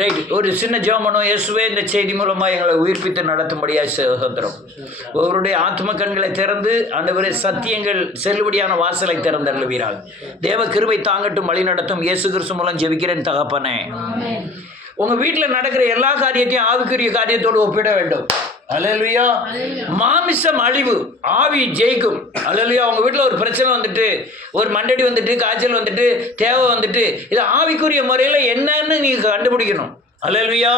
Right, ஒரு சின்ன ஜெபம். இயேசுவே, இந்த செய்தி மூலமாக எங்களை உயிர்ப்பித்து நடத்தும்படியாக சகோதரம் ஒருவருடைய ஆத்ம கண்களை திறந்து ஆண்டவரே சத்தியங்கள் செல்லுபடியான வாசலை திறந்தருளுவீராக. தேவ கிருபை தாங்கட்டும், வழி நடத்தும். இயேசு கிறிஸ்து மூலம் ஜெபிக்கிறேன் தகப்பனே. உங்கள் வீட்டில் நடக்கிற எல்லா காரியத்தையும் ஆவிக்குரிய காரியத்தோடு ஒப்பிட வேண்டும். அல்லேலூயா. மாமிசம் அழிவு, ஆவி ஜெயிக்கும். அல்லேலூயா. உங்கள் வீட்டில் ஒரு பிரச்சனை வந்துட்டு, ஒரு மண்டடி வந்துட்டு, காய்ச்சல் வந்துட்டு, தேவை வந்துட்டு, இது ஆவிக்குரிய முறையில் என்னன்னு நீங்கள் கண்டுபிடிக்கணும். அல்லேலூயா.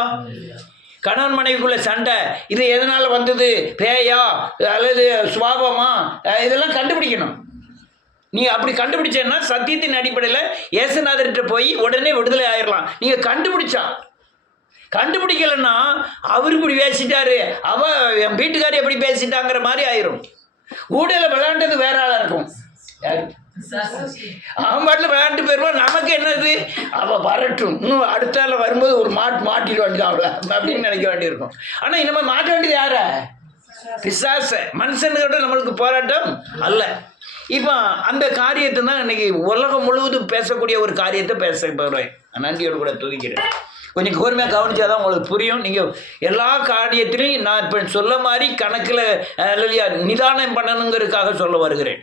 கணவன் மனைவிக்குள்ள சண்டை, இது எதனால் வந்தது, பேயா அல்லது சுவாபமா, இதெல்லாம் கண்டுபிடிக்கணும். நீங்கள் அப்படி கண்டுபிடிச்சேன்னா சத்தியத்தின் அடிப்படையில் இயேசுநாதர்கிட்ட போய் உடனே விடுதலை ஆயிடலாம். நீங்கள் கண்டுபிடிக்கலைன்னா அவர் இப்படி பேசிட்டாரு, என் வீட்டுக்காரி எப்படி பேசிட்டாங்கிற மாதிரி ஆயிரும். ஊடையில் விளையாண்டது வேற ஆளாக இருக்கும். அவன் பாட்டில் விளையாண்டு போயிருவான். நமக்கு என்னது, அவள் வரட்டும், இன்னும் அடுத்த நாள் வரும்போது ஒரு மாட்டிட வேண்டியது அவளை அப்படின்னு நினைக்க வேண்டியிருக்கும். ஆனால் இனிமே மாட்ட வேண்டியது யார? பிசாச. மனுஷனுக்கிட்ட நம்மளுக்கு போராட்டம் அல்ல. இப்போ அந்த காரியத்தை தான் இன்னைக்கு உலகம் முழுவதும் பேசக்கூடிய ஒரு காரியத்தை பேச போகிறேன். நன்றியோடு கூட துதிக்கிறேன். கொஞ்சம் கூர்மையாக கவனிச்சாதான் உங்களுக்கு புரியும். நீங்கள் எல்லா காரியத்திலையும் நான் இப்போ சொல்ல மாதிரி கணக்கில் இல்லையா நிதானம் பண்ணணுங்கிறதுக்காக சொல்ல வருகிறேன்.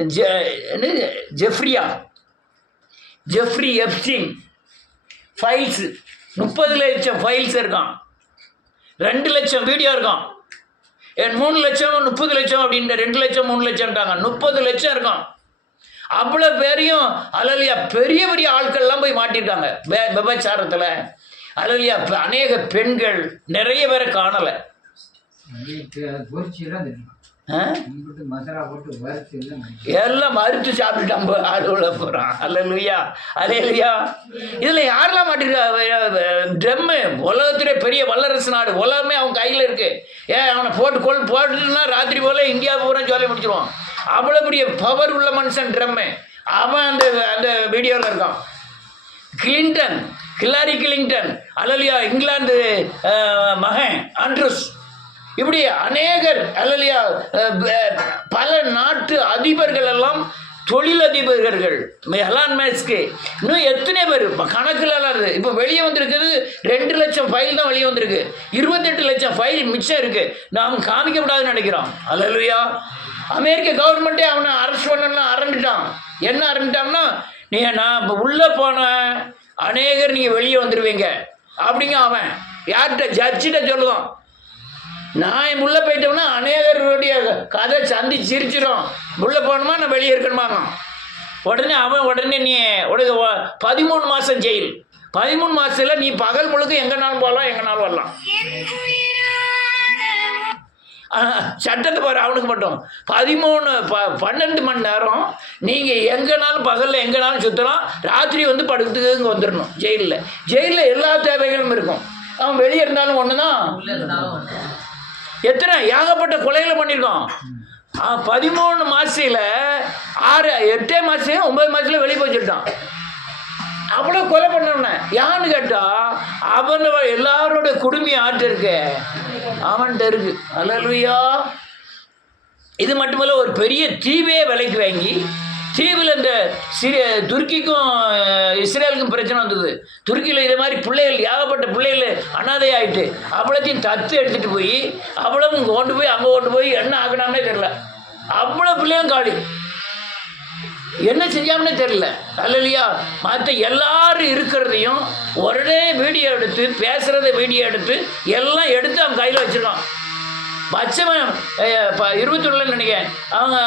இந்த ஜெஃப்ரி எப்ஸ்டீன் ஃபைல்ஸ், 30 லட்சம் ஃபைல்ஸ் இருக்கான், 2 லட்சம் வீடியோ இருக்கான். 3 லட்சம் 30 லட்சம் அப்படின்ற 2 லட்சம் 3 லட்சம்ட்டாங்க, 30 லட்சம் இருக்கான். அவ்வளோ பேரையும் அல்லையா பெரிய பெரிய ஆட்கள்லாம் போய் மாட்டிருக்காங்க விபச்சாரத்தில். அல்லையா அநேக பெண்கள் நிறைய பேரை காணலை. எல்லாம் மறுத்து சாப்பிட்டுட்டான் ஆளுல போகிறான். அல்லையா அல்லையா. இதில் யாரெல்லாம் மாட்டிருக்கா? ட்ரம்மு. உலகத்திலே பெரிய வல்லரசு நாடு, உலகமே அவன் கையில் இருக்கு. அவனை போட்டுன்னா ராத்திரி போல இந்தியா பூரா ஜோலி முடிச்சிருவான். அவ்வளோ பெரிய பவர் உள்ள மனுஷன் ட்ரம்மு. அவன் அந்த வீடியோவில் இருக்கான். ஹில்லாரி கிளின்டன் அல்லையா இங்கிலாந்து மகன் ஆண்ட்ரூஸ், இப்படி அநேகர் அல்லையா பல நாட்டு அதிபர்கள் எல்லாம் தொழிலதிபர்கள். எலான் மஸ்க், இன்னும் எத்தனை பேர் கணக்கில் இருக்குது. இப்போ வெளியே வந்திருக்குது 2 லட்சம் ஃபைல் தான் வெளியே வந்திருக்கு. 28 லட்சம் ஃபைல் மிச்சம் இருக்குது. நாம் காமிக்கப்படாதுன்னு நினைக்கிறோம். அல்லேலூயா. அமெரிக்க கவர்மெண்ட்டே அவனை அரெஸ்ட் பண்ணலாம் அரண்டுட்டான். என்ன அரண்டுட்டான்னா, நான் இப்போ உள்ளே போன அநேகர் நீங்கள் வெளியே வந்துடுவீங்க அப்படிங்க. அவன் யார்கிட்ட? ஜட்ஜிட்ட சொல்லுவான். நான் உள்ளே போயிட்டோம்னா அநேகருடைய கதை சந்தி சிரிச்சிடும். உள்ளே போகணுமா நான் வெளியே இருக்கணுமாங்க. உடனே நீ 13 மாதம் ஜெயில். 13 மாதத்தில் நீ பகல் முழுக்க எங்கேனாலும் போகலாம், எங்கேனாலும் வரலாம். சட்டத்தை பாரு, அவனுக்கு மட்டும் 12 மணி நேரம் நீங்கள் எங்கேனாலும் பகலில் எங்கேனாலும் சுற்றலாம். ராத்திரி வந்து படுக்கிறதுக்கு இங்கே வந்துடணும். ஜெயிலில் எல்லா தேவைகளும் இருக்கும். அவன் வெளியே இருந்தாலும் ஒன்று தான். எத்தனை ஏகப்பட்ட கொலைகளை பண்ணியிருக்கான். 13 மாதத்தில் 8 மாதம் 9 மாதத்தில் வெளியே போச்சுட்டான். அவ்வளோ கொலை பண்ணவன யான்னு கேட்டால் அவன் எல்லாரோட குடும்பி ஆட்டு இருக்கு, அவன்கிட்ட இருக்கு. அல்லேலூயா. இது மட்டுமல்ல, ஒரு பெரிய தீவே விலைக்கு வாங்கி, தீவில் இந்த துருக்கிக்கும் இஸ்ரேலுக்கும் பிரச்சனை வந்தது. துருக்கியில் இதே மாதிரி பிள்ளைகள் ஏகப்பட்ட பிள்ளைகள் அனாதை ஆகிட்டு அவ்வளோத்தையும் தத்து எடுத்துகிட்டு போய் அவ்வளவும் அங்கே கொண்டு போய் என்ன ஆகினாமே தெரில. அவ்வளோ பிள்ளையும் காடி என்ன செஞ்சாமனே தெரியல. அல்லையா. மற்ற எல்லாரும் இருக்கிறதையும் உடனே வீடியோ எடுத்து, பேசுகிறத வீடியோ எடுத்து எல்லாம் எடுத்து அவன் கையில் வச்சுருக்கான். பச்சவன் 21 நினைக்கிறேன். அவங்க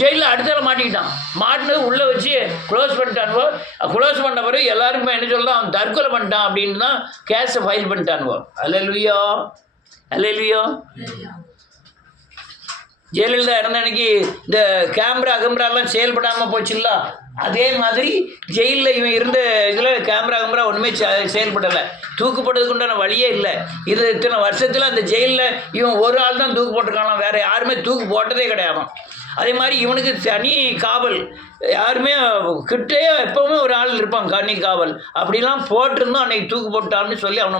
ஜெயிலில் அடுத்தால மாட்டிக்கிட்டான். மாட்டினது உள்ளே வச்சு க்ளோஸ் பண்ணிட்டானுவோ. க்ளோஸ் பண்ண பிறகு எல்லாருக்குமே என்ன சொல்லலாம், அவன் தற்கொலை பண்ணிட்டான் அப்படின்னு தான் கேஸை ஃபைல் பண்ணிட்டானுவோ. அல்லேலூயா அல்லேலூயா. ஜெயலலிதா இறந்த அன்னைக்கு இந்த கேமராலாம் செயல்படாமல் போச்சுல்ல, அதே மாதிரி ஜெயிலில் இவன் இருந்த இதில் கேமரா ஒன்றுமே செயல்படலை. தூக்குப்பட்டதுக்கு உண்டான வழியே இல்லை. இது இத்தனை வருஷத்தில் அந்த ஜெயிலில் இவன் ஒரு ஆள் தான் தூக்கு போட்டிருக்கானாம், வேறு யாருமே தூக்கு போட்டதே கிடையாதான். அதே மாதிரி இவனுக்கு தனி காவல், யாருமே கிட்டே எப்போவுமே ஒரு ஆள் இருப்பான் தனி காவல். அப்படிலாம் போட்டிருந்தோம். அன்றைக்கி தூக்கு போட்டான்னு சொல்லி அவனை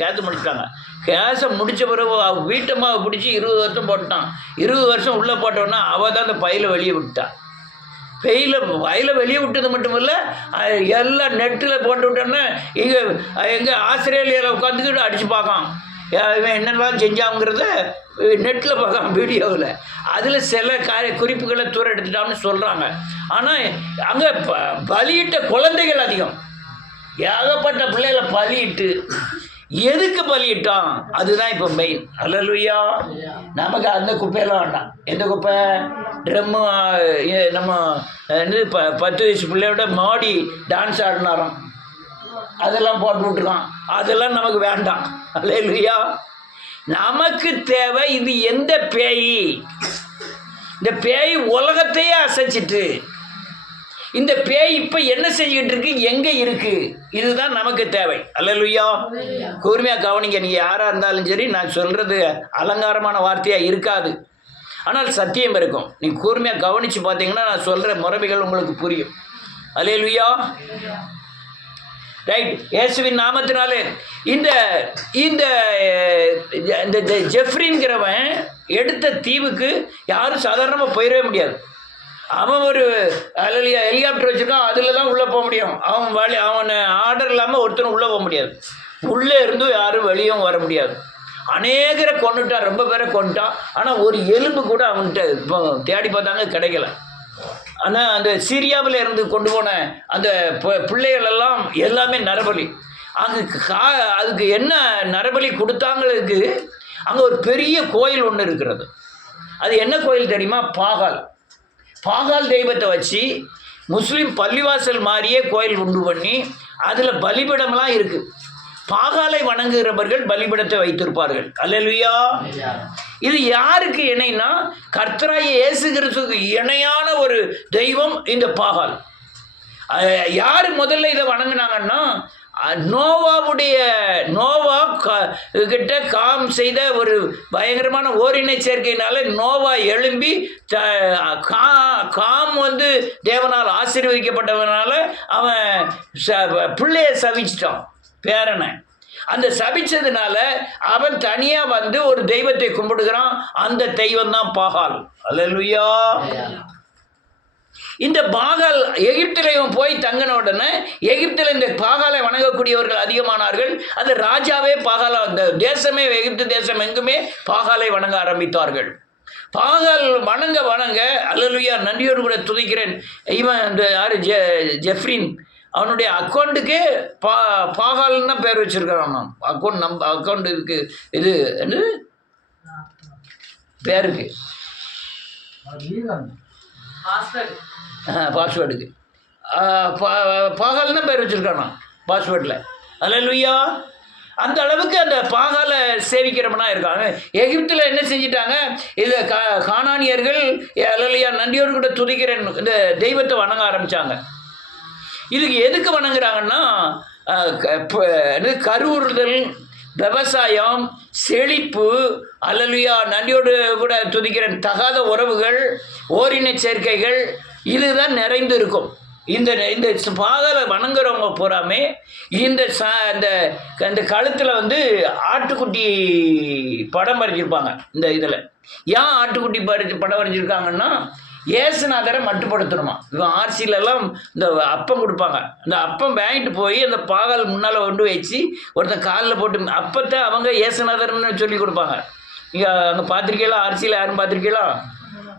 கேஸை முடிச்சிட்டாங்க. கேஸை முடித்த பிறகு வீட்டம்மாவை பிடிச்சி 20 வருஷம் போட்டான். 20 வருஷம் உள்ளே போட்டோன்னா அவள் தான் அந்த பையில வெளியே விட்டான். வயலை வெளியே விட்டது மட்டும் இல்லை, எல்லாம் நெட்டில் போட்டு விட்டோன்னா எங்கே ஆஸ்திரேலியாவில் உட்காந்துக்கிட்டு அடித்து பார்க்கான் இவன் என்னெல்லாம் செஞ்சாங்கிறத நெட்டில் பார்க்கலாம், வீடியோவில். அதில் சில குறிப்புகளை தூர எடுத்துட்டான்னு சொல்கிறாங்க. ஆனால் அங்கே பலியிட்ட குழந்தைகள் அதிகம். ஏகப்பட்ட பிள்ளைகளை பலியிட்டு எதுக்கு பலியிட்டான்? அதுதான் இப்போ மெயின். அல்லேலூயா. நமக்கு அந்த குப்பையெல்லாம் வேண்டாம். எந்த குப்பை? ட்ரம்மு, நம்ம 10 வயசு பிள்ளையோட மாடி டான்ஸ் ஆடினாராம், அதெல்லாம் போட்டு விட்டுருக்கான். அதெல்லாம் நமக்கு வேண்டாம். அல்லேலூயா. நமக்கு தேவை இது. எந்த பேய்? இந்த பேய் உலகத்தையே அசைச்சிட்டு, இந்த பேய் இப்போ என்ன செஞ்சுக்கிட்டு இருக்கு, எங்கே இருக்கு, இதுதான் நமக்கு தேவை. அல்லேலூயா. கூர்மையாக கவனிங்க. நீங்கள் யாராக இருந்தாலும் சரி, நான் சொல்கிறது அலங்காரமான வார்த்தையாக இருக்காது, ஆனால் சத்தியம் இருக்கும். நீங்கள் கூர்மையாக கவனித்து பார்த்தீங்கன்னா நான் சொல்கிற முறைமைகள் உங்களுக்கு புரியும். அல்லேலூயா. ரைட். இயேசுவின் நாமத்தினாலே இந்த இந்த ஜெஃப்ரிங்கிறவன் எடுத்த தீவுக்கு யாரும் சாதாரணமாக போயிடவே முடியாது. அவன் ஒரு ஹெலிகாப்டர் வச்சுருக்கான், அதில் தான் உள்ளே போக முடியும். அவனை ஆர்டர் இல்லாமல் ஒருத்தரும் உள்ளே போக முடியாது. உள்ளே இருந்தும் யாரும் வெளியும் வர முடியாது. அநேகரை கொண்டுட்டான், ரொம்ப பேரை கொண்டுட்டான். ஆனால் ஒரு எலும்பு கூட அவன்கிட்ட இப்போ தேடி பார்த்தாங்க, கிடைக்கல. ஆனால் அந்த சிரியாவில் இருந்து கொண்டு போன அந்த பிள்ளைகளெல்லாம் எல்லாமே நரபலி. அதுக்கு என்ன நரபலி கொடுத்தாங்களுக்கு? அங்கே ஒரு பெரிய கோயில் ஒன்று இருக்கிறது. அது என்ன கோயில் தெரியுமா? பாகால் தெய்வத்தை வச்சு முஸ்லீம் பள்ளிவாசல் மாதிரியே கோயில் உண்டு பண்ணி அதில் பலிபிடம்லாம் இருக்குது. பாகாலை வணங்குகிறவர்கள் பலிபிடத்தை வைத்திருப்பார்கள். அல்லேலூயா. இது யாருக்கு இணைனா? கர்த்தராகிய இயேசு கிறிஸ்துவுக்கு இணையான ஒரு தெய்வம் இந்த பாகால். யார் முதல்ல இதை வணங்கினாங்கன்னா, நோவா கிட்ட காம் செய்த ஒரு பயங்கரமான ஓரினை சேர்க்கையினால நோவா எழும்பி, காம் தேவனால் ஆசீர்வதிக்கப்பட்டவனால அவன் பிள்ளைய சபிச்சிட்டான், பேரனை. அந்த சபிச்சதுனால அவன் தனியாக ஒரு தெய்வத்தை கும்பிடுகிறான். அந்த தெய்வம் தான் பாகால். அல்லேலூயா. இந்த பாகால் எகிப்திலையும் போய் தங்கின உடனே எகிப்தில் இந்த பாகாலை வணங்கக்கூடியவர்கள் அதிகமானார்கள். அந்த ராஜாவே பாகாலை, அந்த தேசமே, எகிப்து தேசம் எங்குமே பாகாலை வணங்க ஆரம்பித்தார்கள். பாகால் வணங்க அல்லேலூயா, நன்றியோடு கூட துதிக்கிறேன். இவன் இந்த யார், ஜெஃப்ரின், அவனுடைய அக்கௌண்ட்டுக்கே பாகால்னா பேர் வச்சுருக்கான். அக்கௌண்ட் இதுக்கு இது என்ன பேருக்கு, பாஸ்வேர்டுக்கு பாகால்னா பேர் வச்சுருக்கானா பாஸ்வேர்டில். அல்லேலூயா. அந்த அளவுக்கு அந்த பாகாலை சேவிக்கிறவனா இருக்காங்க. எகிப்தில் என்ன செஞ்சிட்டாங்க? இதை கானானியர்கள் அல்லேலூயா நன்றியோடு கூட துதிக்கிறேன் இந்த தெய்வத்தை வணங்க ஆரம்பித்தாங்க. இதுக்கு எதுக்கு வணங்குறாங்கன்னா, கருவுறுதல், விவசாயம், செழிப்பு, அல்லேலூயா நன்றியோடு கூட துதிக்கிறேன், தகாத உறவுகள், ஓரின சேர்க்கைகள், இதுதான் நிறைந்து இருக்கும். இந்த பாகாலை வணங்குறவங்க பூராமே இந்த கழுத்தில் ஆட்டுக்குட்டி படம் வரைஞ்சிருப்பாங்க. இந்த இதில் ஏன் ஆட்டுக்குட்டி படம் வரைஞ்சிருக்காங்கன்னா, ஏசுநாதரை மட்டுப்படுத்தணுமா. இவன் ஆர்சிலெல்லாம் இந்த அப்பம் கொடுப்பாங்க. இந்த அப்பம் வாங்கிட்டு போய் அந்த பாகால் முன்னால் கொண்டு வச்சு ஒருத்தன் காலில் போட்டு அப்பத்தை அவங்க ஏசுநாதர்னு சொல்லி கொடுப்பாங்க. இங்கே அங்கே பார்த்துருக்கீங்களா? ஆர்சியில் யாரும் பார்த்துருக்கீங்களா?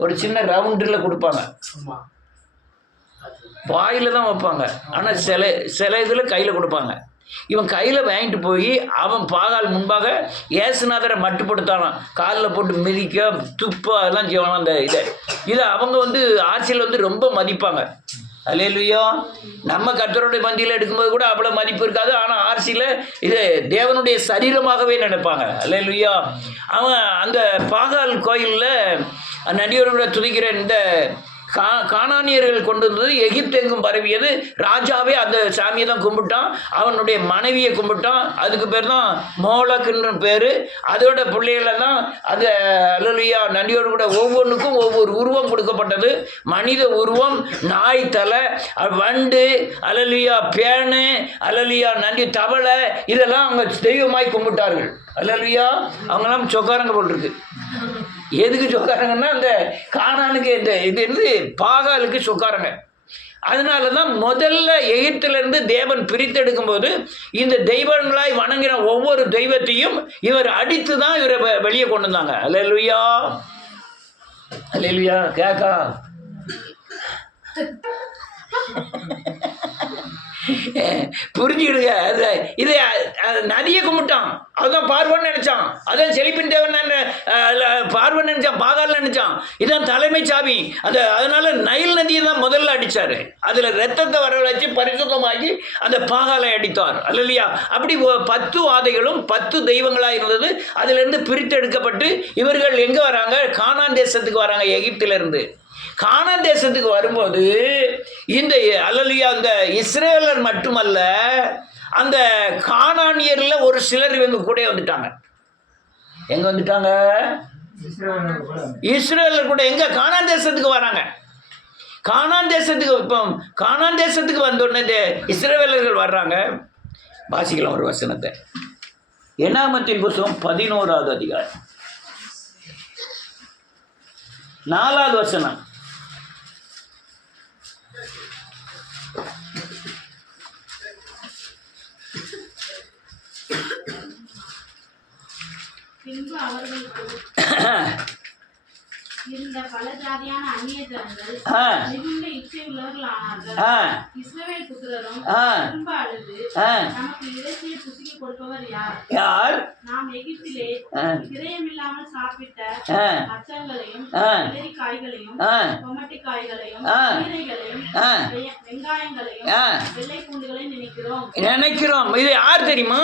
ஒரு சின்ன ரவுண்டில் கொடுப்பாங்க, வாயில் தான் வைப்பாங்க. ஆனால் சில இதில் கையில் கொடுப்பாங்க. இவன் கையில் வாங்கிட்டு போய் அவன் பாகால் முன்பாக ஏசுநாதரை மட்டுப்படுத்தானான். காலில் போட்டு மிதிக்க, துப்ப, அதெல்லாம் செய்வானா. அந்த இதை அவங்க ஆட்சியில் ரொம்ப மதிப்பாங்க. அல்லேலூயா. நம்ம கர்த்தருடைய பந்தியில் எடுக்கும்போது கூட அவ்வளோ மதிப்பு இருக்காது. ஆனால் ஆர்சியில் இது தேவனுடைய சரீரமாகவே நினைப்பாங்க. அல்லேலூயா. அவன் அந்த பாகால் கோயிலில் நடிகரோட கூட துதிக்கிற இந்த கானானியர்கள் கொண்டு வந்தது எகிப்து எங்கும் பரவியது. ராஜாவே அந்த சாமியை தான் கும்பிட்டான், அவனுடைய மனைவியை கும்பிட்டான். அதுக்கு பேர் தான் மோலக்குன்ற பேர். அதோட பிள்ளைகளெல்லாம் அது அல்லேலூயா நன்றியோடு கூட ஒவ்வொன்றுக்கும் ஒவ்வொரு உருவம் கொடுக்கப்பட்டது. மனித உருவம், நாய் தலை, வண்டு, அல்லேலூயா பேனு, அல்லேலூயா நன்றி தவளை, இதெல்லாம் அவங்க தெய்வமாய் கும்பிட்டார்கள். அல்லேலூயா. அவங்கெல்லாம் சொக்காரங்க போட்டிருக்கு. எதுக்கு சொக்காரங்கன்னா அந்த கானானுக்கு இந்த இது இருந்து பாகாலுக்கு சொக்காரங்க. அதனால தான் முதல்ல எகிப்திலிருந்து தேவன் பிரித்தெடுக்கும் போது இந்த தெய்வங்களாய் வணங்கின ஒவ்வொரு தெய்வத்தையும் இவர் அடித்து தான் இவரை வெளியே கொண்டு வந்தாங்க. அல்லேலூயா, அல்லேலூயா. கேக்கா புரிஞ்சுக்கிடுங்க. இது நதியை கும்பிட்டான், அதுதான் பார்வன் நினைச்சான். அதான் செழிப்பின் தேவன் பார்வன் நினைச்சான், பாகால் நினைச்சான். இதான் தலைமை சாவி. அதனால நைல் நதியை தான் முதல்ல அடிச்சாரு. அதுல ரத்தத்தை வரவழைச்சு பரிசுத்தமாகி அந்த பாகாலை அடித்தார். அல்லையா? அப்படி 10 வாதைகளும் 10 தெய்வங்களா இருந்தது. அதுல இருந்து பிரித்தெடுக்கப்பட்டு இவர்கள் எங்க வராங்க? கானான் தேசத்துக்கு வராங்க. எகிப்திலிருந்து கானான் தேசத்துக்கு வரும்போது இந்த அல்லலியா அந்த இஸ்ரேலர் மட்டுமல்ல, அந்த கானானியர்ல ஒரு சிலர் இவங்க கூட வந்துட்டாங்க. எங்க வந்துட்டாங்க? இஸ்ரேலர் கூட. எங்க? கானான் தேசத்துக்கு வராங்க. கானான் தேசத்துக்கு இப்போ கானான் தேசத்துக்கு வந்தோடனே இஸ்ரவேலர்கள் வர்றாங்க. வாசிக்கலாம் ஒரு வசனத்தை. என்னாகமத்தின் புத்தகம் 11வது அதிகாரம் 4வது வசனம். பின்பு அவர்களுக்கு இருந்த பல ஜாதியான அந்நிய ஜனங்கள் மிகுந்த இச்சை உள்ளவர்களானார்கள். இஸ்ரவேல் புத்திரரும் திரும்ப அழுது, நமக்கு இறைச்சியை புசிக்க கொடுப்பவர் யார்? நாம் எகிப்திலே கிரயமில்லாமல் சாப்பிட்ட மச்சங்களையும் வெள்ளரிக்காய்களையும் கொமட்டிக்காய்களையும் கீரைகளையும் வெங்காயங்களையும் வெள்ளை பூண்டுகளையும் நினைக்கிறோம். இது யார் தெரியுமா?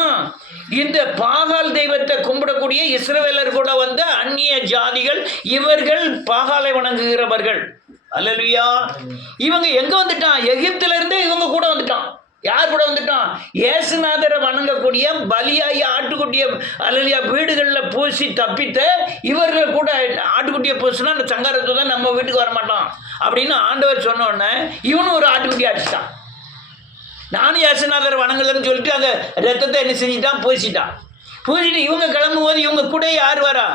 இந்த பாகால் தெய்வத்தை கும்பிடக்கூடிய இஸ்ரவேலர் கூட வந்த அந்நிய ஜாதிகள். இவர்கள் பாகாலை வணங்குகிறவர்கள். அல்லேலூயா. இவங்க எங்க வந்துட்டான்? எகிப்தில இருந்தே இவங்க கூட வந்துட்டான். யார் கூட வந்துட்டான்? இயேசுநாதரை வணங்கக்கூடிய பலியாகி ஆட்டுக்குட்டிய அல்லேலூயா வீடுகளில் பூசி தப்பித்த இவர்கள் கூட ஆட்டுக்குட்டியை பூசினா அந்த சங்காரத்தை தான் நம்ம வீட்டுக்கு வரமாட்டான் அப்படின்னு ஆண்டவர் சொன்ன உடனே இவனும் ஒரு ஆட்டுக்குட்டி அடிச்சிட்டான். நானும் இயேசுநாதரை வணங்கலன்னு சொல்லிட்டு அந்த ரத்தத்தை என்ன செஞ்சுட்டான்? பூசிட்டான். பூசிட்டு இவங்க கிளம்பும் போது இவங்க கூட யார் வரா?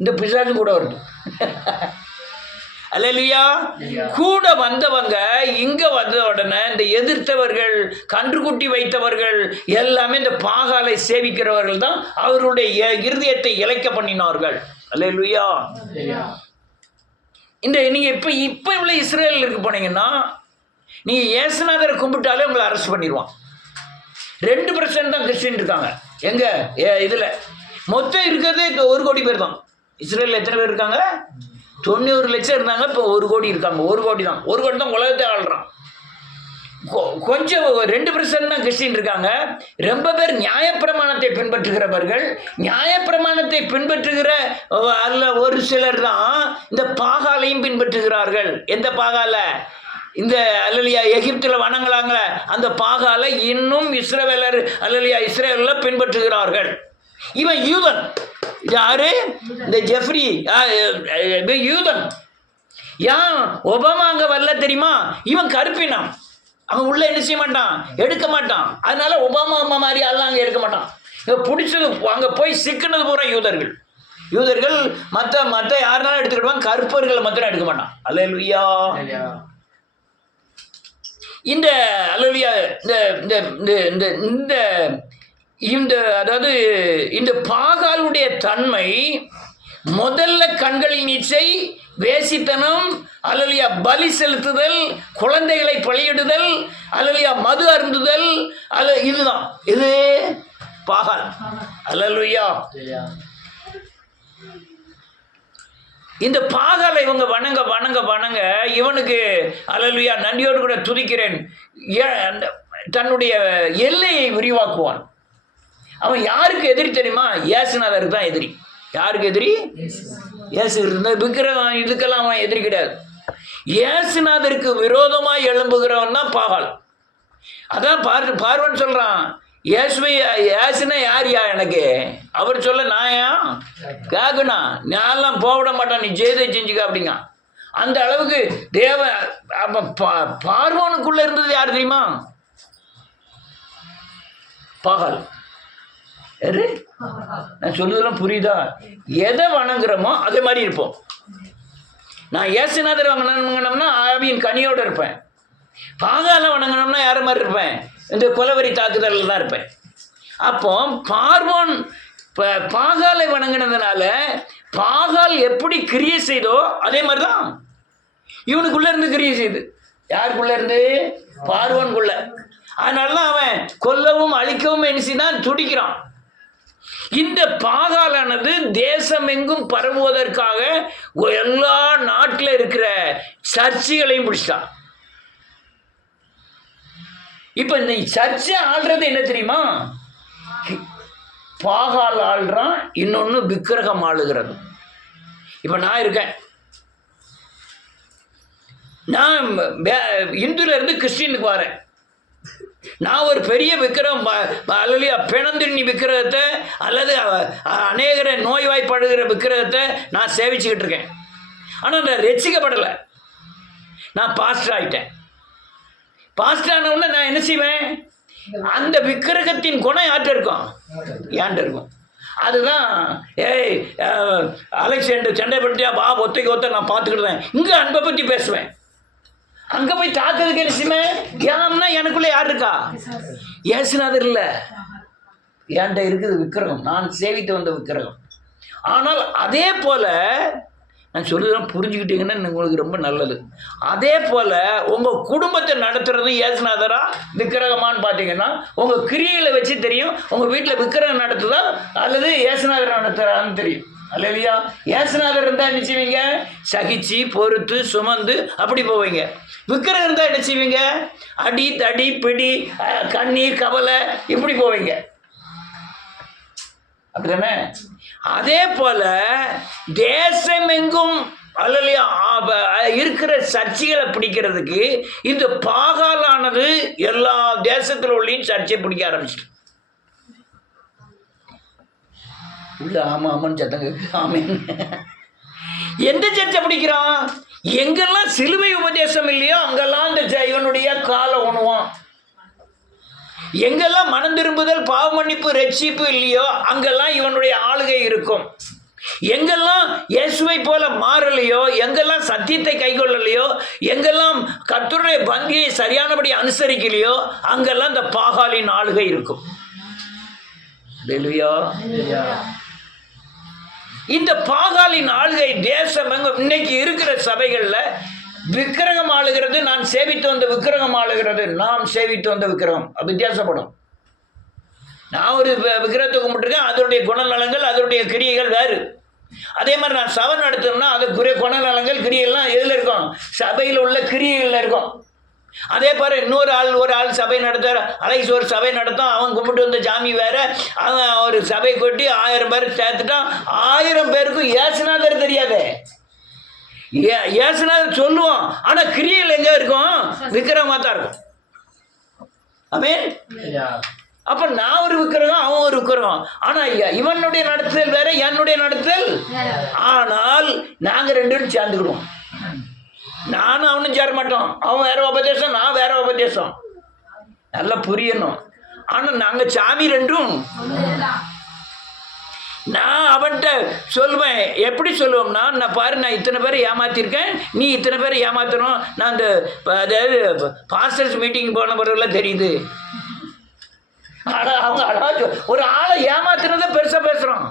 இந்த பிசாசு கூட வருது. அல்லேலூயா. கூட வந்தவங்க இங்க வந்த உடனே இந்த எதிர்த்தவர்கள், கன்றுக்குட்டி வைத்தவர்கள் எல்லாமே இந்த பாகாலை சேவிக்கிறவர்கள் தான் அவருடைய இருதயத்தை இளைக்க பண்ணினார்கள். அல்லேலூயா. இந்த நீங்க இப்ப உள்ள இஸ்ரேலுக்கு போனீங்கன்னா நீங்க இயேசுநாதரை கும்பிட்டாலே உங்களை அரெஸ்ட் பண்ணிடுவான். 2% தான் கிறிஸ்டின் இருக்காங்க. எங்க இதுல மொத்தம் இருக்கிறதே 1 கோடி பேர் தான். இஸ்ரேலில் எத்தனை பேர் இருக்காங்க? 90 லட்சம் இருந்தாங்க. இப்போ 1 கோடி இருக்காங்க. 1 கோடி தான். 1 கோடி தான் உலகத்தை ஆள்றான். கொஞ்சம் 2% தான் கிறிஸ்டின் இருக்காங்க. ரொம்ப பேர் நியாயப்பிரமாணத்தை பின்பற்றுகிறவர்கள். நியாயப்பிரமாணத்தை பின்பற்றுகிற அல்ல ஒரு சிலர் தான் இந்த பாகாலையும் பின்பற்றுகிறார்கள். எந்த பாகால? இந்த அல்லலியா எகிப்தில் வணங்கலாங்கள அந்த பாகாலை இன்னும் இஸ்ரவேலர் அல்லலியா இஸ்ரேலில் பின்பற்றுகிறார்கள். இவன் யூதன். யாரு? இந்த ஜெஃப்ரி யூதன். ஏன் ஒபாமா அங்க வரல தெரியுமா? இவன் கருப்பினான். அவன் உள்ள என்ன செய்ய மாட்டான்? எடுக்க மாட்டான். அதனால ஒபாமா அம்மா மாதிரி எல்லாம் அங்கே எடுக்க மாட்டான். இங்க பிடிச்சது அங்கே போய் சிக்கினது பூரா யூதர்கள் மற்ற யாருனாலும் எடுத்துக்கிடுவான். கருப்பர்களை மாத்திரம் எடுக்க மாட்டான். அல்லேலூயா. இந்த அல்லேலூயா இந்த அதாவது இந்த பாகாலுடைய தன்மை முதல்ல கண்களின் இச்சை, வேசித்தனம், அல்லேலூயா பலி செலுத்துதல், குழந்தைகளை பலியிடுதல், அல்லேலூயா மது அருந்துதல், இதுதான். இது பாகால். அல்லேலூயா. இந்த பாகாலை இவங்க வணங்க இவனுக்கு அல்லேலூயா நன்றியோடு கூட துதிக்கிறேன். தன்னுடைய எல்லையை விரிவாக்குவான். அவன் யாருக்கு எதிரி தெரியுமா? இயேசுநாதருக்கு தான் எதிரி. யாருக்கு எதிரி? இயேசு விக்கிரகம் இதுக்கெல்லாம் அவன் எதிரி கிடையாது. இயேசுநாதருக்கு விரோதமாய் எழும்புகிறவன் தான் பாகால். அதான் பார்வன் சொல்றான், ஏசுனா யாரியா எனக்கு? அவர் சொல்ல நாயா கேக்குனா நான்லாம் போவிட மாட்டான், நீ ஜெயதை செஞ்சுக்க அப்படிங்க. அந்த அளவுக்கு தேவ பார்வோனுக்குள்ள இருந்தது யார் தெரியுமா? பாகால். நான் சொல்றதெல்லாம் புரியுதா? எதை வணங்குறோமோ அதே மாதிரி இருப்போம். நான் இயேசுநாதர் வணங்கினோம்னா ஆவியின் கனியோடு இருப்பேன். பாகால வணங்கினோம்னா யார மாதிரி இருப்பேன்? இந்த கொலவரி தாக்குதலில் தான் இருப்பேன். அப்போ பார்வோன் பாகாலை வணங்கினதுனால பாகால் எப்படி கிரியை செய்தோ அதே மாதிரி தான் இவனுக்குள்ள இருந்து கிரியை செய்து. யாருக்குள்ள இருந்து? பார்வோனுக்குள்ள. அதனால தான் அவன் கொல்லவும் அழிக்கவும் எண்ணிதான் துடிக்கிறான். இந்த பாகாலானது தேசம் எங்கும் பரவுவதற்காக எல்லா நாட்டில் இருக்கிற சர்ச்சுகளையும் பிடிச்சிட்டான். இப்ப இந்த சர்ச்சை ஆள்றது என்ன தெரியுமா? பாகால் ஆள்றான், இன்னொன்னு விக்கிரகம் ஆளுகிறது. இப்ப நான் இருக்கேன், நான் இந்துல இருந்து கிறிஸ்டினுக்கு வரேன். நான் ஒரு பெரிய விக்கிரகம் அல்லது பிணந்திண்ணி விக்கிரகத்தை அல்லது அநேகரை நோய்வாய்ப்படுகிற விக்கிரகத்தை நான் சேவிச்சுக்கிட்டு இருக்கேன். ஆனால் நான் ரட்சிக்கப்படலை. நான் பாஸ்டர் ஆகிட்டேன். பாஸ்டர் ஆனவுடனே நான் என்ன செய்வேன்? அந்த விக்கிரகத்தின் குணம் யார்கிட்ட இருக்கும்? ஏன்ட்ட இருக்கும். அதுதான் ஏய் அலெக்சாண்டர் சண்டை பண்ணிட்டியா வா ஒத்தைக்கு ஒத்த நான் பார்த்துக்கிட்டேன். இங்கே அன்பை பற்றி பேசுவேன். அங்கே போய் தாக்குறதுக்கு என்ன செய்வேன்? ஏன்னா எனக்குள்ளே யார் இருக்கா? இயேசுநாதர் இல்லை, என்கிட்ட இருக்குது விக்கிரகம், நான் சேவித்து வந்த விக்கிரகம். ஆனால் அதே போல் நான் சொல்லுறேன், புரிஞ்சுக்கிட்டீங்கன்னா உங்களுக்கு ரொம்ப நல்லது. அதே போல் உங்கள் குடும்பத்தை நடத்துறது இயேசுநாதரா விக்கிரகமானு பார்த்தீங்கன்னா உங்கள் கிரியைகளை வச்சு தெரியும். உங்கள் வீட்டில் விக்கிரகம் நடத்துதா அல்லது இயேசுநாதர் நடத்துறான்னு தெரியும். அல்லையா? இயேசுநாதர் இருந்தால் என்ன செய்வீங்க? சகிச்சு பொறுத்து சுமந்து அப்படி போவீங்க. விக்கிரகம் இருந்தால் என்ன செய்வீங்க? அடி தடி பிடி கண்ணீர் கவலை இப்படி போவீங்க. அப்படிதானே? அதே போல தேசம் எங்கும் அல்லையா இருக்கிற சர்ச்சைகளை பிடிக்கிறதுக்கு இந்த பாகாலானது எல்லா தேசத்தில் உள்ளேயும் சர்ச்சை பிடிக்க ஆரம்பிச்சிட்டு உள்ள ஆமா ஆமான்னு சத்தங்க ஆமேன். எந்த சர்ச்சை பிடிக்கிறான்? எங்கெல்லாம் சிலுவை உபதேசம் இல்லையோ அங்கெல்லாம் இந்த இவனுடைய காலை உணுவான். எங்கெல்லாம் மனம் திரும்புதல் பாவ மன்னிப்பு ரட்சிப்பு இல்லையோ அங்கெல்லாம் இவனுடைய ஆளுகை இருக்கும். எங்கெல்லாம் இயேசுவை போல மாறலையோ, எங்கெல்லாம் சத்தியத்தை கைக்கொள்ளலையோ, எங்கெல்லாம் கர்த்தருடைய பந்தியை சரியானபடி அனுசரிக்கலையோ அங்கெல்லாம் இந்த பாகாலின் ஆளுகை இருக்கும். இந்த பாகாலின் ஆளுகை தேசம் இன்னைக்கு இருக்கிற சபைகளில் விக்கிரகம் ஆளுகிறது, நான் சேவித்து வந்த விக்கிரகம் ஆளுகிறது, நாம் சேவித்து வந்த விக்கிரகம் வித்தியாசப்படும். நான் ஒரு விக்கிரகத்தை கும்பிட்டுருக்கேன், அதனுடைய குணநலங்கள் அதனுடைய கிரியைகள் வேறு. அதே மாதிரி நான் சபை நடத்தணும்னா அது குணநலங்கள் கிரியைகள்லாம் எதில் இருக்கும்? சபையில் உள்ள கிரியைகளில் இருக்கும். அதே பாரு ஒரு ஆள் சபை நடத்த அலைஸ் ஒரு சபை நடத்தான், அவன் கும்பிட்டு வந்த ஜாமி வேற, அவன் ஒரு சபை கொட்டி 1000 பேர் சேர்த்துட்டான். 1000 பேருக்கும் இயேசுநாதர் தெரியாதே. இயேசுநாதர் சொல்லுவான், ஆனா கிரியைகள் எங்க இருக்கும்? விக்கிரகமா தான் இருக்கும். ஆமென். அப்ப நான் ஒரு விக்கிரகம், அவன் ஒரு விக்கிரகம். ஆனா இவனுடைய நடத்துதல் வேற, என்னுடைய நடத்துதல். ஆனால் நாங்க 2 பேரும் சேர்ந்துக்கிடுவோம். நானும் அவனும் சேர மாட்டோம். அவன் வேற உபதேசம், நான் வேற உபதேசம். நல்லா புரியணும். ஆனா நாங்க சாமி 2ம். நான் அவன்கிட்ட சொல்லுவேன். எப்படி சொல்லுவோம்னா, நான் பாரு நான் இத்தனை பேரை ஏமாத்திருக்கேன், நீ இத்தனை பேரை ஏமாத்தணும். நான் அந்த அதாவது பாஸ்டர்ஸ் மீட்டிங் போன பிறகுலாம் தெரியுது. ஆனால் அவங்க அழகா ஒரு ஆளை ஏமாத்துறத பெருசாக பேசுகிறோம்.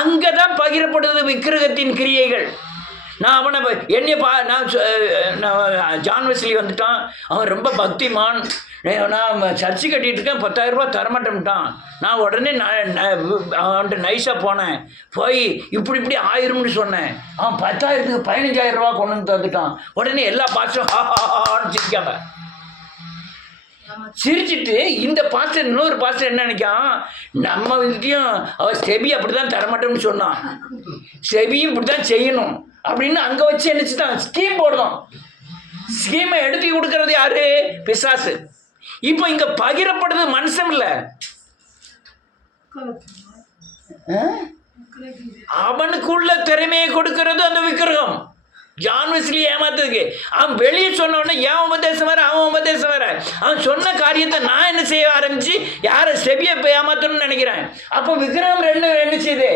அங்கே தான் பகிரப்படுது விக்கிரகத்தின் கிரியைகள். நான் அவனை என்னை நான் ஜான் வெஸ்லி வந்துட்டான், அவன் ரொம்ப பக்திமான், நான் சர்ச்சு கட்டிகிட்டு இருக்கேன், 10,000 ரூபா தரமாட்டேன்ட்டான். நான் உடனே அவன்கிட்ட நைஸாக போனேன், போய் இப்படி ஆயிரும்னு சொன்னேன். அவன் 10,000க்கு 15,000 ரூபா கொண்டு வந்து தந்துட்டான். உடனே எல்லா பாஸ்டரும் ஹான்னு சிரிக்காங்க. சிரிச்சுட்டு இந்த பாஸ்டர் இன்னொரு பாஸ்டர் என்ன நினைக்கான், நம்ம வீட்டையும் அவர் செபி அப்படி தான் தரமாட்டோம்னு சொன்னான், செபியும் இப்படி தான் செய்யணும் அப்படின்னு அங்கே வச்சு என்னச்சுட்டான் ஸ்கீம் போடுறோம். ஸ்கீமை எடுத்து கொடுக்கறது யாரு? பிசாசு. இப்போ இங்க பகிரப்படுறது மனுஷன் இல்லை, அவனுக்குள்ள திறமையை கொடுக்கிறது அந்த விக்கிரகம். ஜான் வெஸ்லி ஏமாத்துறதுக்கு. அவன் வெளியே சொன்ன உடனே என் உபதேசம் வேற, அவன் உபதேசம் வேற. அவன் சொன்ன காரியத்தை நான் என்ன செய்ய ஆரம்பிச்சு யாரை செவியை போய் ஏமாத்தணும்னு நினைக்கிறேன். அப்போ விக்ரம் என்ன செய்யுது?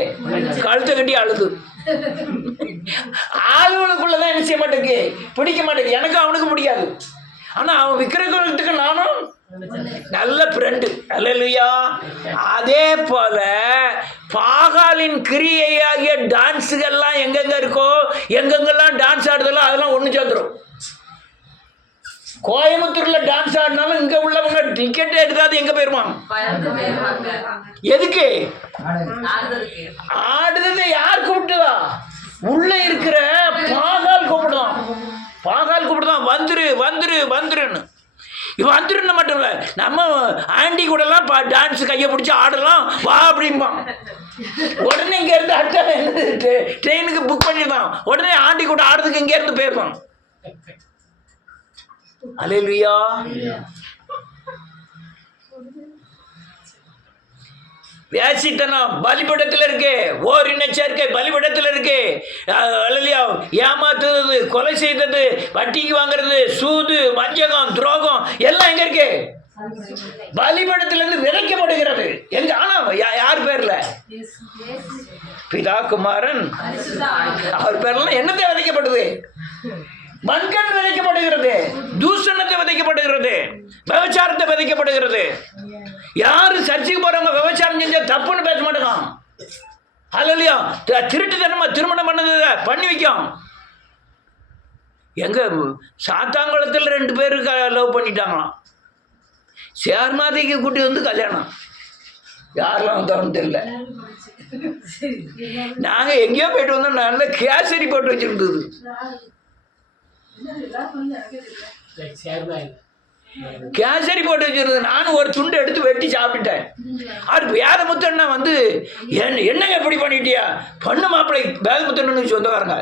கழுத்தை கட்டி அழுது. ஆளுகளுக்குள்ளதான் என்ன செய்ய மாட்டேங்குது, பிடிக்க மாட்டேங்குது. எனக்கு அவனுக்கு முடியாது. ஆனா அவன் விக்கிரகத்துக்கு நானும் நல்ல ஃப்ரெண்டு. அல்லேலூயா. அதே போல பாகாலின் கிரியையாகிய டான்ஸுகள்லாம் எங்கெங்க இருக்கோ, எங்கெங்கெல்லாம் டான்ஸ் ஆடுதெல்லாம் அதெல்லாம் ஒன்று சேர்ந்துடும். கோயம்புத்தூர்ல டான்ஸ் ஆடினாலும் இங்க உள்ளவங்க டிக்கெட் எடுக்காது எங்க போயிருவாங்க. எதுக்கு? ஆடுறது யார் கூப்பிட்டுதா? உள்ள இருக்கிற பாகால் கூப்பிடுதான். பாகால் கூப்பிடுதான், வந்துரு வந்துரு வந்துருன்னு. இவன் வந்துருன்னு மட்டும் இல்லை, நம்ம ஆண்டி கூடலாம் டான்ஸ் கையை பிடிச்சி ஆடலாம் வா அப்படிம்பான். உடனே இங்கேருந்து அடுத்த ட்ரெயினுக்கு புக் பண்ணிடுவான். உடனே ஆண்டி கூட ஆடுறதுக்கு இங்கேருந்து போயிருப்பான். அல்லேலூயா. வேசித்தனம் பலிபடத்தில் இருக்கு, ஓர் இனச்சேர்க்கை பலிபடத்தில் இருக்கு. அல்லேலூயா. ஏமாத்துறது, கொலை செய்தது, வட்டிக்கு வாங்குறது, சூது, வஞ்சகம், துரோகம் எல்லாம் எங்க இருக்கு? பலிபடத்திலிருந்து விதைக்கப்படுகிறது. எங்க? ஆனா யார் பேர்ல? பிதா குமாரன் அவர் பேர்ல என்னத்தை விதைக்கப்படுது? மண்கண் விதைக்கப்படுகிறது, தூஷணத்தை விதைக்கப்படுகிறது, விபச்சாரத்தை விதைக்கப்படுகிறது. யாரு சர்ச்சைக்கு போறவங்க விபச்சாரம் செஞ்சா தப்புன்னு பேச மாட்டேங்க. அல்லேலூயா. திருட்டுத்தனமா திருமணம் பண்ணதை பண்ணி வைக்கும். எங்க சாத்தாங்குளத்தில் 2 பேரு லவ் பண்ணிட்டாங்களாம். சேர்மாதைக்கு கூட்டி வந்து கல்யாணம். யாரெல்லாம் வந்தாலும் தெரியல. நாங்க எங்கேயோ போயிட்டு வந்தோம். நல்ல கேசரி போட்டு வச்சிருந்தது. கேசரி போட்டு வச்சிருந்தது. நானும் ஒரு துண்டு எடுத்து வெட்டி சாப்பிட்டுட்டேன். அது வேதமுத்தண்ணா வந்து என்னங்க இப்படி பண்ணிட்டியா? பொண்ணு மாப்பிள்ளை வேதமுத்தண்ணு சொந்தக்காரங்க,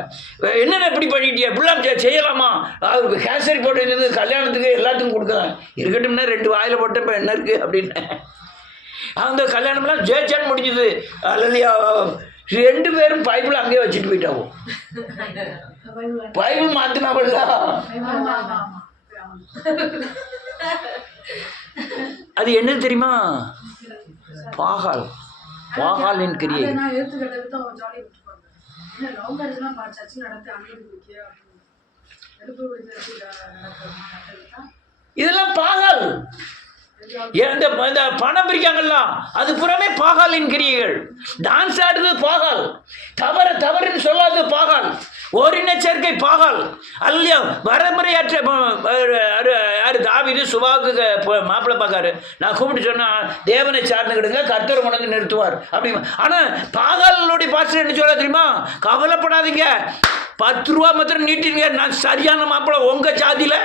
என்னென்ன இப்படி பண்ணிட்டியா? இப்படிலாம் செய்யலாமா? அவருக்கு கேசரி போட்டு வச்சது கல்யாணத்துக்கு எல்லாத்துக்கும் கொடுக்குறேன். இருக்கட்டும்னா 2 வாயில போட்ட இப்போ என்ன இருக்கு அப்படின்னு. அந்த கல்யாணம்லாம் ஜெயிச்சான்னு முடிஞ்சுது. அல்லையா, 2 பேரும் பைபிள் அங்கேயே வச்சுட்டு போயிட்டாவும். பைபிள் மாத்தினாவல்ல. அது என்ன தெரியுமா? பாகால், பாகாலின் கிரியை. இதெல்லாம் பாகால். இந்த பணம் பிரிக்காங்கல்ல, அது புறமே பாகாலின் கிரியைகள். டான்ஸ் ஆடுறது பாகால், தவறுன்னு சொல்லாது பாகால், ஓரின சேர்க்கை பாகால். அல்லையா, வரமுறையாற்ற யாரு தாவீது சுபாவுக்கு மாப்பிள்ளை பார்க்காரு. நான் கூப்பிட்டு சொன்னா தேவனை சார்ந்துக்கிடுங்க, கர்த்தர் உனக்கு நிறுத்துவார் அப்படி. ஆனா பாகாலுடைய பாஸ்டர் என்ன சொல்ல தெரியுமா? கவலைப்படாதீங்க, 10 ரூபா மாத்திரம் நீட்டிங்க, நான் சரியான மாப்பிள்ளை உங்க ஜாதியில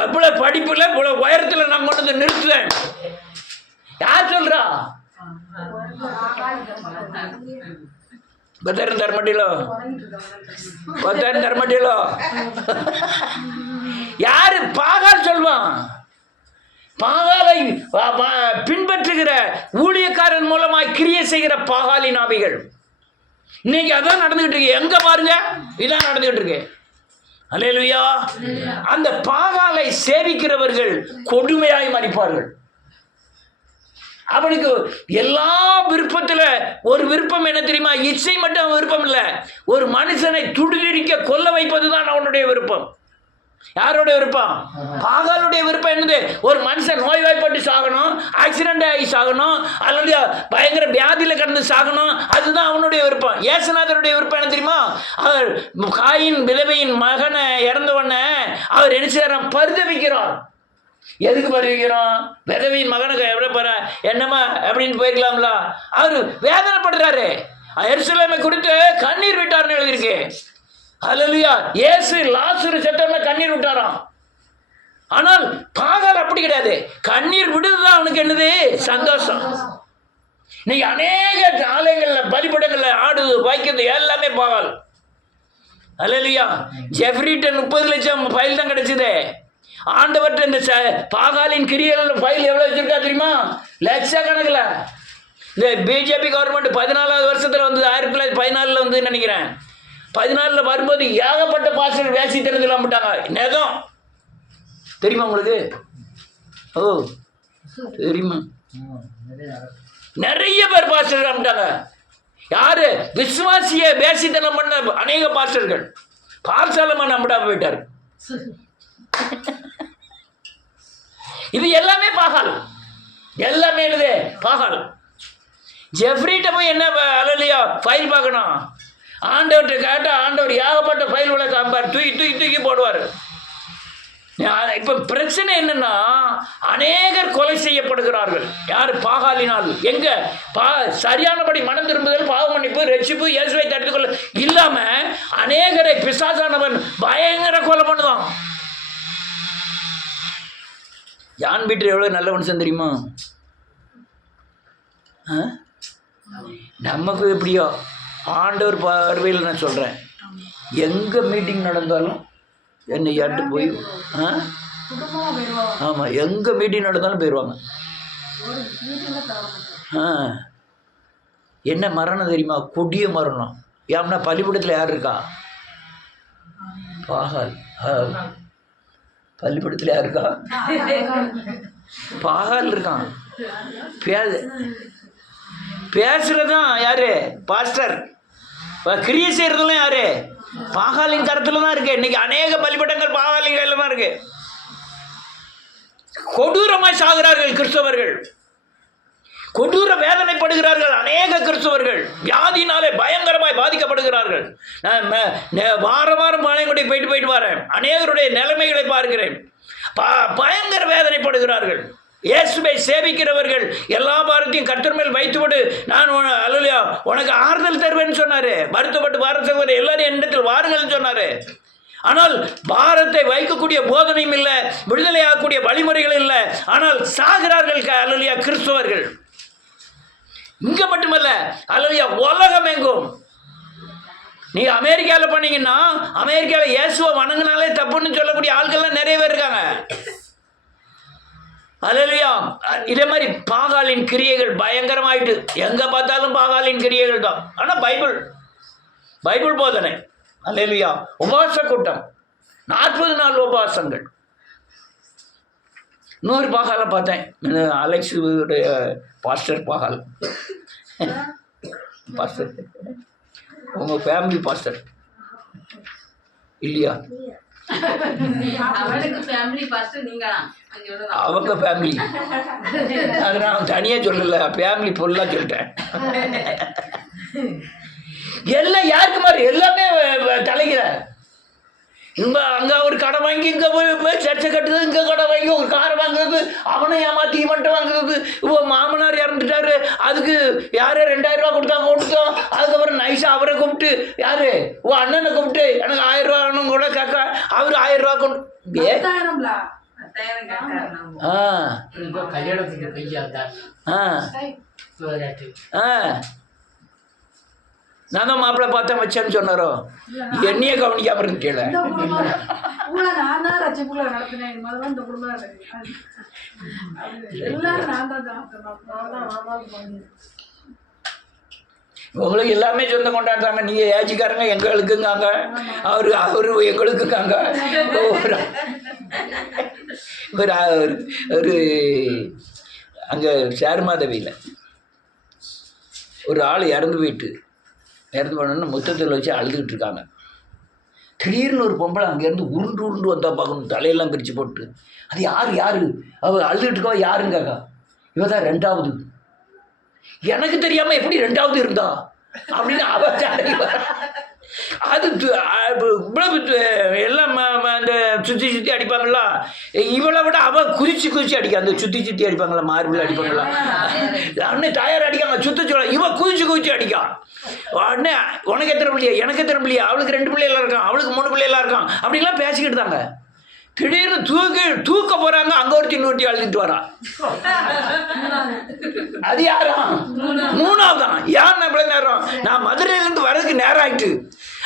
இவ்வளோ படிப்புல இவ்வளோ உயரத்தில் நான் கொண்டு வந்து நிறுத்துவேன். யார் சொல்றா? பத்தாயிரம் தரமாட்டீங்களோ? 10,000 தரமாட்டீங்களோ? யாரு? பாகால் சொல்வான். பாகாலை பின்பற்றுகிற ஊழியக்காரன் மூலமாய் கிரியை செய்கிற பாகாலின் ஆவிகள். இன்னைக்கு அதான் நடந்துகிட்டு இருக்கு. எங்க பாருங்க, இதான் நடந்துகிட்டு இருக்கு. அல்லேலூயா. அந்த பாகாலை சேவிக்கிறவர்கள் கொடுமையாய் மறிப்பார்கள். அவனுக்கு எல்லா விருப்பத்தில் ஒரு விருப்பம் என்ன தெரியுமா? இச்சை மட்டும் விருப்பம் இல்லை, ஒரு மனுஷனை துடிதுடிக்க கொல்ல வைப்பதுதான் அவனுடைய விருப்பம். யாருடைய விருப்பம்? பாகாலுடைய விருப்பம் என்னது? ஒரு மனுஷன் நோய்வாய்ப்பட்டு சாகணும், ஆக்சிடென்ட் ஆகி சாகணும், அல்லது பயங்கர வியாதியில் கடந்து சாகணும். அதுதான் அவனுடைய விருப்பம். இயேசுநாதருடைய விருப்பம் என்ன தெரியுமா? அவர் காயின் விதவையின் மகனை இறந்தவொடனே அவர் என்ன செய்யறார்? பரிதவிக்கிறார். எதுக்கு பரிதவிக்கிறோம்? விதவையின் மகனுக்கு எவ்வளோ போற என்னம்மா அப்படின்னு போயிருக்கலாம்ல. அவர் வேதனைப்படுறாரு. எருசலேமை குறித்து கண்ணீர் விட்டார்னு எழுதியிருக்கு. அல்லேலூயா. இயேசு லாசரு செத்தவன கண்ணீர் விட்டாராம். ஆனால் பாகால் அப்படி கிடையாது. கண்ணீர் விடுதுதான் அவனுக்கு என்னது? சந்தோஷம். இன்னைக்கு அநேக ஆலயங்கள்ல பலிபடங்கள்ல ஆடுது வாய்க்கிறது எல்லாமே பாகால். அல்லேலூயா. ஜெஃப்ரிட்ட 30 லட்சம் ஃபைல் தான் கிடைச்சது. ஆண்டவர்கிட்ட இந்த பாகாலின் கிரியைகள் ஃபைல் எவ்வளோ வச்சிருக்கா தெரியுமா? லட்சக்கணக்கில். இந்த பிஜேபி கவர்மெண்ட் 14வது வருஷத்தில் வந்தது, 1914 வந்து நினைக்கிறேன். 14 வரும்போது ஏகப்பட்ட பாஸ்டர் வேசி திறந்துலாம் விட்டாங்க. நெகம் தெரியுமா உங்களுக்கு? ஓ தெரியுமா? நிறைய பேர் பாஸ்டர் காமிட்டாங்க. யாரு? விசுவாசிய வேசித்தனம் பண்ண அநேக பாஸ்டர்கள். பால்சாலமா நம்பிடாம போயிட்டார். இது எல்லாமே பாகால், எல்லாமே எழுதே பாகால். ஜெஃப்ரிட்ட போய் என்ன அலலியா ஃபைல் பார்க்கணும்? ஆண்டவர்கிட்ட கேட்டால் ஆண்டவர் ஏகப்பட்ட ஃபைல்களை காப்பார், தூக்கி தூக்கி தூக்கி போடுவார். இப்போ பிரச்சனை என்னன்னா, அநேகர் கொலை செய்யப்படுகிறார்கள். யார்? பாகாலினால். எங்க? சரியானபடி மனம் திரும்புதல், பாவ மன்னிப்பு, ரட்சிப்பு, இயேசுவை தடுத்துக்கொள்ள இல்லாம அநேகரை பிசாசானவன் பயங்கர கொலை பண்ணுதான். ஜான் பீட்டர் எவ்வளவு நல்ல மனுஷன் தெரியுமா? நமக்கு எப்படியோ ஆண்டவர் பார்வையில் நான் சொல்றேன், எங்க மீட்டிங் நடந்தாலும் என்னை யார்ட்டு போய் ஆமாம், எங்கே மீட்டிங் நடந்தாலும் போயிடுவாங்க. என்ன மரணம் தெரியுமா? கொடிய மரணம். ஏன்னா பள்ளிக்கூடத்தில் யார் இருக்கா? பாகால். பள்ளிக்கூடத்தில் யார் இருக்கா? பாகால் இருக்கான். பேசுறதுதான் யாரு? பாஸ்டர். கிரியை செய்யறதுலாம் யாரு? பாகாலின் கருத்துல தான் இருக்கு. இன்னைக்கு அநேக பலிபீடங்கள் பாகாலின் கையில தான் இருக்கு. கொடூரமாய் சாகிறார்கள் கிறிஸ்தவர்கள், கொடூர வேதனைப்படுகிறார்கள். அநேக கிறிஸ்தவர்கள் வியாதினாலே பயங்கரமாய் பாதிக்கப்படுகிறார்கள். வாரம் வாரம் பாளையங்கோட்டை போயிட்டு வரேன். அநேகருடைய நிலைமைகளை பார்க்கிறேன். பயங்கர வேதனைப்படுகிறார்கள். இயேசுவை சேவிக்கிறவர்கள் எல்லா பாரத்தையும் கர்த்தர் மேல் வைத்துவிடு, நான் அல்லேலூயா உனக்கு ஆறுதல் தருவேன்னு சொன்னாரு. வருத்தப்பட்டு பாரத்தை எல்லாரும் என்னிடத்தில் வாருங்கள்னு சொன்னாரு. ஆனால் பாரத்தை வைக்கக்கூடிய போதனையும் இல்லை, விடுதலை ஆகக்கூடிய வழிமுறைகள் இல்லை. ஆனால் சாகிறார்கள் அல்லேலூயா கிறிஸ்தவர்கள். இங்க மட்டுமல்ல, அல்லேலூயா உலகம் எங்கும். நீ அமெரிக்காவில் பண்ணீங்கன்னா, அமெரிக்காவில் இயேசுவை வணங்கினாலே தப்புன்னு சொல்லக்கூடிய ஆட்கள்லாம் நிறைய பேர் இருக்காங்க. அல்லேலூயா. இதே மாதிரி பாகாலின் கிரியைகள் பயங்கரமாயிட்டு, எங்க பார்த்தாலும் பாகாலின் கிரியைகள் தான். ஆனால் பைபிள் போதனை. அல்லேலூயா. உபவாச கூட்டம் 40 நாள் உபவாசங்கள். 100 பாகாலை பார்த்தேன். அலெக்ஸ் பாஸ்டர் பாகால். பாஸ்டர் உங்க ஃபேமிலி பாஸ்டர் இல்லையா? அவங்க ஃபேமிலி. அது நான் தனியாக சொல்லல, ஃபேமிலி ஃபுல்லாக சொல்லிட்டேன். எல்லாம் யாருக்கு மாதிரி எல்லாமே தலைகிற. இங்கே அங்கே ஒரு கடை வாங்கி இங்கே போய் சர்ச்சை கட்டுறது, இங்கே கடை வாங்கி ஒரு காரை வாங்குறது, அவனை ஏமாற்றி இவன்ட்ட வாங்குறது. இப்போ மாமனார் இறந்துட்டாரு, அதுக்கு யாரோ 2000 ரூபா கொடுத்தோம். அதுக்கப்புறம் நைஸாக அவரை கூப்பிட்டு, யாரு அண்ணனை கூப்பிட்டு எனக்கு 1000 ரூபான்னு கூட கேட்க, அவர் 1000 ரூபா கொண்டு நான் தான் மாப்பிள்ளை பார்த்தேன் வச்சேன்னு சொன்னாரோ, என்னையே கவனிக்காம இருந்துட்டேன். உங்களுக்கு எல்லாமே சொந்தம் கொண்டாடுறாங்க. நீங்க ஏச்சிக்காரங்க எங்களுக்குங்காங்க, அவரு எங்களுக்குங்காங்க. ஒரு அங்க சேருமாதவியில் ஒரு ஆள் இறந்து போனோன்னு முத்தத்தில் வச்சு அழுதுகிட்டு இருக்காங்க. திடீர்னு ஒரு பொம்பளை அங்கேருந்து உருண்டு வந்தா பார்க்கணும், தலையெல்லாம் பிரித்து போட்டு. அது யாரு அவள் அழுதுகிட்டு இருக்கவா யாருங்காக்கா? இவ தான் 2வது. எனக்கு தெரியாமல் எப்படி 2வது இருந்தா அப்படின்னு அவ அது எல்லாம் அந்த சுற்றி அடிப்பாங்களா, இவளை விட அவள் குதிச்சு அடிக்க. அந்த சுற்றி அடிப்பாங்களா, மார்பிள் அடிப்பாங்களா, அண்ணன் தயார் அடிக்காங்க. சொல்ல இவ குதிச்சு அடிக்கா. உடனே உனக்கு எத்தனை பிள்ளையா, எனக்கு எத்தனை பிள்ளையா, அவளுக்கு 2 பிள்ளைலாம் இருக்கான், அவளுக்கு 3 பிள்ளைலாம் இருக்கான், அப்படிலாம் பேசிக்கிட்டு தாங்க. திடீர்னு தூக்க போறாங்க, அங்க ஒருத்தி இன்னொருத்தி அழுதுட்டு வரா. அது யாரா? 3வதான். யார் இவ்வளவு நேரம்? நான் மதுரையிலேருந்து வர்றதுக்கு நேரம் ஆயிட்டு,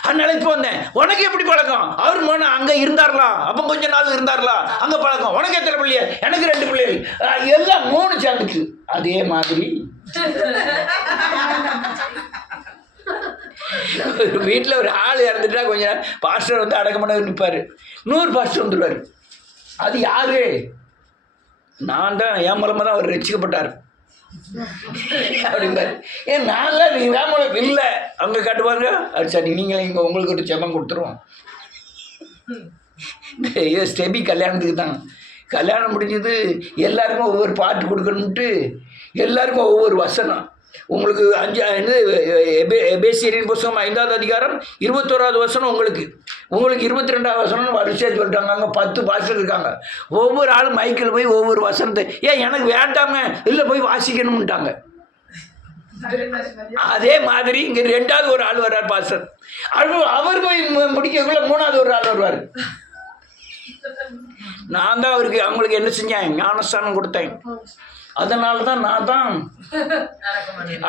அதனால இப்போ வந்தேன். உனக்கு எப்படி பழக்கம்? அவர் போன அங்க இருந்தார்களா, அப்ப கொஞ்ச நாள் இருந்தார்களா, அங்க பழக்கம். உனக்கு எத்தனை பிள்ளைய? எனக்கு 2 பிள்ளைகள். எல்லாம் 3 சேர்ந்துச்சு. அதே மாதிரி ஒரு வீட்டில் ஒரு ஆள் இறந்துட்டா கொஞ்சம் நேரம் பாஸ்டர் வந்து அடக்கம் பண்ண நிற்பார். 100 பாஸ்டர் வந்துடுவார். அது யாரு? நான் தான், என் மூலமாக தான் அவர் ரசிக்கப்பட்டார் அப்படிம்பாரு. ஏன் நான்லாம் என் மூலம் இல்லை. அவங்க காட்டுவாங்க, அது சரி நீங்களே இங்கே உங்களுக்கு ஒரு ஜெபம் கொடுத்துருவோம். இது ஸ்டெபி கல்யாணத்துக்கு தான். கல்யாணம் முடிஞ்சது எல்லாருக்கும் ஒவ்வொரு பாட்டு கொடுக்கணுன்ட்டு எல்லாருக்கும் ஒவ்வொரு வசனம். உங்களுக்கு 5 எபேசியரின் புத்தகம் 5ஆவது அதிகாரம் 21வது வசனம் உங்களுக்கு 22வது வசனம் வரிசையாக சொல்லிட்டாங்க. அங்கே 10 பாஸ்டர் இருக்காங்க. ஒவ்வொரு ஆளும் மைக்கில் போய் ஒவ்வொரு வசனத்தை, ஏன் எனக்கு வேண்டாங்க, இல்லை போய் வாசிக்கணும்ட்டாங்க. அதே மாதிரி இங்கே 2வது ஒரு ஆள் வர்றார் பாஸ்டர். அவர் போய் முடிக்கக்குள்ள 3வது ஒரு ஆள் வருவார். நான் தான் அவங்களுக்கு என்ன செஞ்சேன்? ஞானஸ்தானம் கொடுத்தேன். அதனால தான் நான் தான்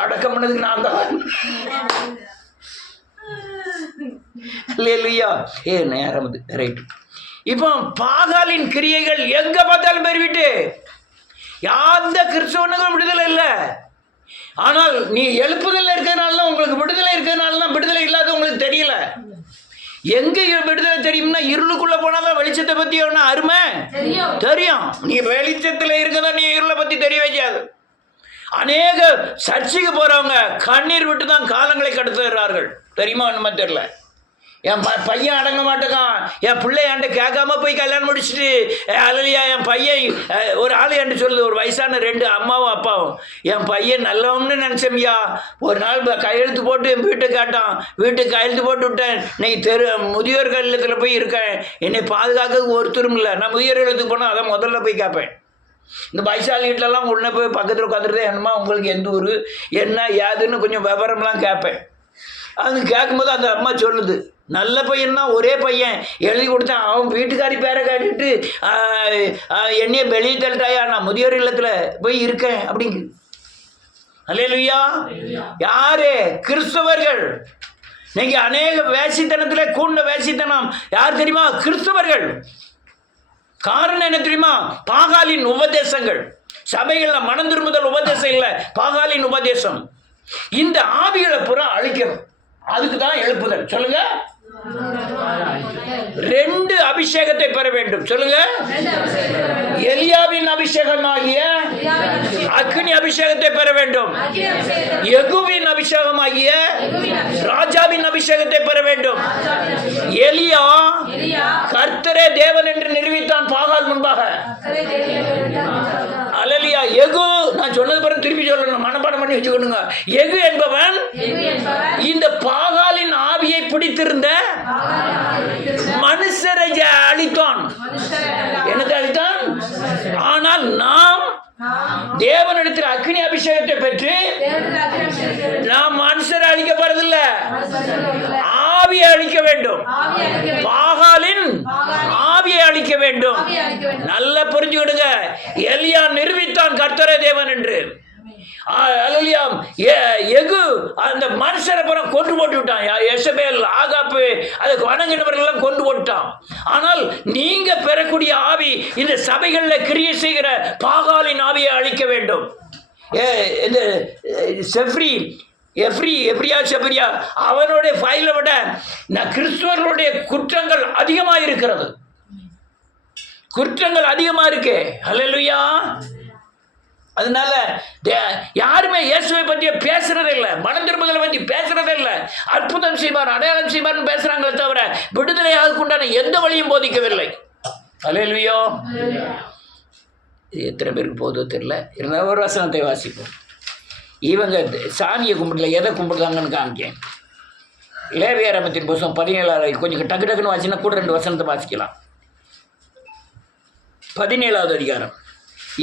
அடக்கம் பண்ணதுக்கு நான் தான். இல்லையா? நேரம் அது ரைட்டு. இப்போ பாகாலின் கிரியைகள் எங்க பார்த்தாலும் பெருவிட்டு எந்த கிறிஸ்தவனுக்கும் விடுதலை இல்லை. ஆனால் நீ எழுப்புதல் இருக்கிறதுனால தான் உங்களுக்கு விடுதலை இருக்கிறதுனால தான் விடுதலை இல்லாத உங்களுக்கு தெரியல. எங்க விடுதலை தெரியும்னா இருளுக்குள்ள போனாதான் வெளிச்சத்தை பத்தி ஒன்று அருமை தெரியும். நீ வெளிச்சத்துல இருக்கதா நீ இருளை பத்தி தெரிய வைக்காது. அநேக சர்ச்சைக்கு போறவங்க கண்ணீர் விட்டு தான் காலங்களை கடத்துகிறார்கள். தெரியுமா? என்னமா தெரியல. என் பையன் அடங்க மாட்டேக்கான், என் பிள்ளை என்கிட்ட கேட்காம போய் கல்யாணம் முடிச்சுட்டு அலையா என் பையன் ஒரு ஆள் என்கிட்ட சொல்லுது, ஒரு வயசான 2 அம்மாவும் அப்பாவும், என் பையன் நல்லவன்னு நினச்சமியா, ஒரு நாள் கையெழுத்து போட்டு என் வீட்டை கேட்டான், வீட்டுக்கு கையெழுத்து போட்டு விட்டேன், இன்னைக்கு முதியோர்கள் இல்லத்தில் போய் இருக்கேன், என்னை பாதுகாக்க ஒருத்தரும் இல்லை. நான் முதியோர் இல்லத்துக்கு போனால் அதை முதல்ல போய் கேட்பேன். இந்த வயசாளி வீட்டிலலாம் உடனே போய் பக்கத்தில் உட்காந்துருதே, என்னம்மா உங்களுக்கு எந்த ஊர் என்ன ஏதுன்னு கொஞ்சம் விவரம்லாம் கேட்பேன். அது கேட்கும்போது அந்த அம்மா சொல்லுது, நல்ல பையன்னா ஒரே பையன் எழுதி கொடுத்தேன், அவன் வீட்டுக்காரி பேரை காட்டிட்டு என்னைய வெளியே தள்ளிட்டாயா, நான் முதியோர் இல்லத்தில் போய் இருக்கேன் அப்படிங்கு. அல்லேலூயா. யாரு? கிறிஸ்தவர்கள். இன்னைக்கு அநேக வேசித்தனத்தில் கூண்ட வேசித்தனம் யார் தெரியுமா? கிறிஸ்தவர்கள். காரணம் என்ன தெரியுமா? பாகாலின் உபதேசங்கள். சபைகளில் மனம் திரும்புதல் உபதேசம் இல்லை, பாகாலின் உபதேசம். இந்த ஆவிகளை பூரா அழிக்கணும். அதுக்கு தான் எழுப்புதல். சொல்லுங்க. 2 அபிஷேகத்தை பெற வேண்டும். சொல்லுங்க. எலியாவின் அபிஷேகமாகிய அக்னி அபிஷேகத்தை பெற வேண்டும். யெகூவின் அபிஷேகமாகிய ராஜாவின் அபிஷேகத்தை பெற வேண்டும். எலியா கர்த்தரே தேவன் என்று நிரூபித்தான் பாகால் முன்பாக. அல்லேலூயா. யெகூ, நான் சொன்னது பிறகு திருப்பி சொல்லணும், மனப்பாடம் பண்ணி வச்சுக்கணுங்க. யெகூ என்பவன் இந்த பாகாலின் ஆவியை பிடித்திருந்த மனுஷரை அழித்தான். என்னத்தை அழித்தான்? ஆனால் நாம் தேவனிடத்தில் அக்னி அபிஷேகத்தை பெற்று நாம் மனுஷரை அழிக்கப்படுறதில்லை, ஆவியை அழிக்க வேண்டும். பாகாலின் ஆவியை அழிக்க வேண்டும். நல்லா புரிஞ்சுக்கிடுங்க. எலியா நிரூபித்தான் கர்த்தரே தேவன் என்று. யெகூ அந்த மனுஷரை புறம் கொண்டு போட்டு விட்டான். எசபேல், ஆகாப்பு, அதுக்கு வணங்கினவர்களெல்லாம் கொண்டு போட்டான். ஆனால் நீங்க பெறக்கூடிய ஆவி இந்த சபைகளில் கிரியை செய்கிற பாகாலின் ஆவியை அழிக்க வேண்டும். இந்த செப்ரியா அவனுடைய ஃபைலை விட கிறிஸ்துவர்களுடைய குற்றங்கள் அதிகமாக இருக்கிறது. குற்றங்கள் அதிகமாக இருக்கு. அல்லேலூயா. அதனால யாருமே இயேசுவை பற்றி பேசுறதே இல்லை, மனம் திரும்புதலை பற்றி பேசுறதே இல்லை. அற்புதம் செய்வார், அடையாளம் செய்வார்னு பேசுறாங்களே தவிர விடுதலையாக உண்டான எந்த வழியும் போதிக்கவில்லை. அல்லேலூயா. இது எத்தனை பேருக்கு போதோ தெரியல. இருந்தால் ஒரு வசனத்தை வாசிப்போம். இவங்க சாமியை கும்பிடல, எதை கும்பிடுறாங்கன்னு காமிக்கேன். லேவியராமத்தின் புத்தகம் 17 கொஞ்சம் டக்கு டக்குன்னு வாசினா கூட 2 வசனத்தை வாசிக்கலாம். 17வது அதிகாரம்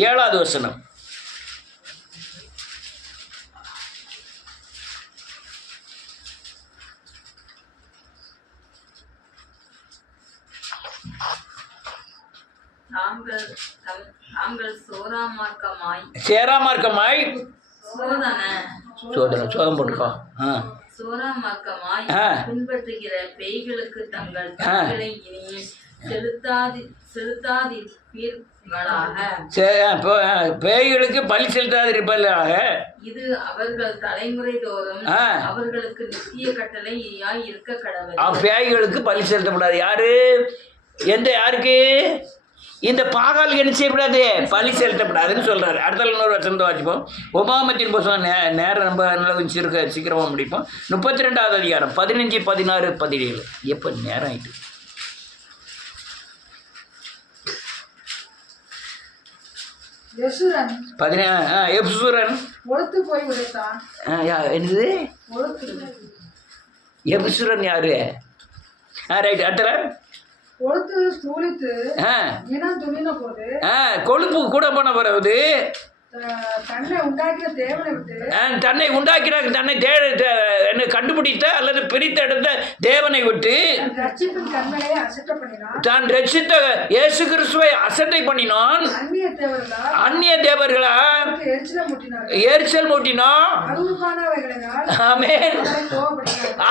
7வது வசனம். சேராமார்க்கமாய் சோதம் போட்டுக்கோ. பின்பற்றுகிற பேய்களுக்கு தங்கள் இனி பேய்களுக்கு பலி செலுத்தாதிருப்பதாக இது அவர்கள் தலைமுறை தோறும் அவர்களுக்கு நித்திய கட்டளையாய் இருக்க கடவுள். பேய்களுக்கு பலி செலுத்தக்கூடாது. யாரு? யாருக்கு? இந்த பாகால் என்ன செய்யக்கூடாது? பலி செலுத்தப்படாதுன்னு சொல்றாரு. அடுத்த இன்னொரு வசனத்தை வாசிப்போம். உபாகமத்தின் புத்தகம் நேரம் ரொம்ப நல்லா சீக்கிரமாக முடிப்போம். 32வது அதிகாரம் 15, 16, 17. எப்போ நேரம் ஆயிட்டு? எப்சுரன் என்னது? எப்சுரன் யாரு? ரைட். அடுத்த கொழுப்பு கூட போன பிறகு தன்னை உண்டாக்கிற தன்னை கண்டுபிடித்த அல்லது பிரித்தெடுத்த தேவனை விட்டு தான் ரட்சித்த இயேசு கிறிஸ்துவை அசட்டை பண்ணினான். அந்நிய தேவர்களா எரிச்சல் மூட்டினான். ஆமென்.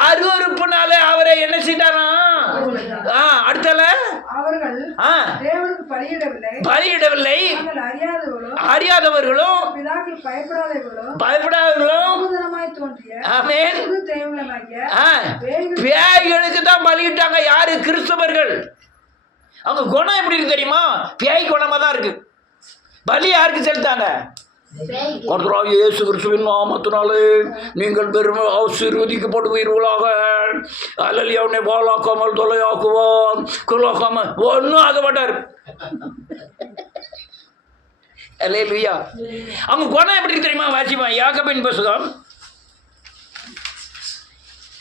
அருவருப்புனால அவரை என்ன செய்தானா? அடுத்தல பலியிடவில்லை. அறியாதவர்களும் பயப்படாதவர்களும் பேய்களுக்கு தான் பலியிட்டாங்க. யாரு? கிறிஸ்தவர்கள். அவங்க குணம் எப்படி இருக்கு தெரியுமா? பேய் குணமா தான் இருக்கு. பலி யாருக்கு செலுத்தாங்க? இயேசு கிறிஸ்துவின் நாமத்தினாலே நீங்கள் பெருமை ஆசீர்வதிக்கப்படுவீர்களாக. அல்லேலூயா. அவனை வாழாக்காமல் தொலையாக்குவான், குலாக்காமல் ஒன்றும் ஆக மாட்டார். அல்லேலூயா. அவங்க குணம் எப்படி தெரியுமா? வாசிப்பான். யாக்கோபின் புத்தகம்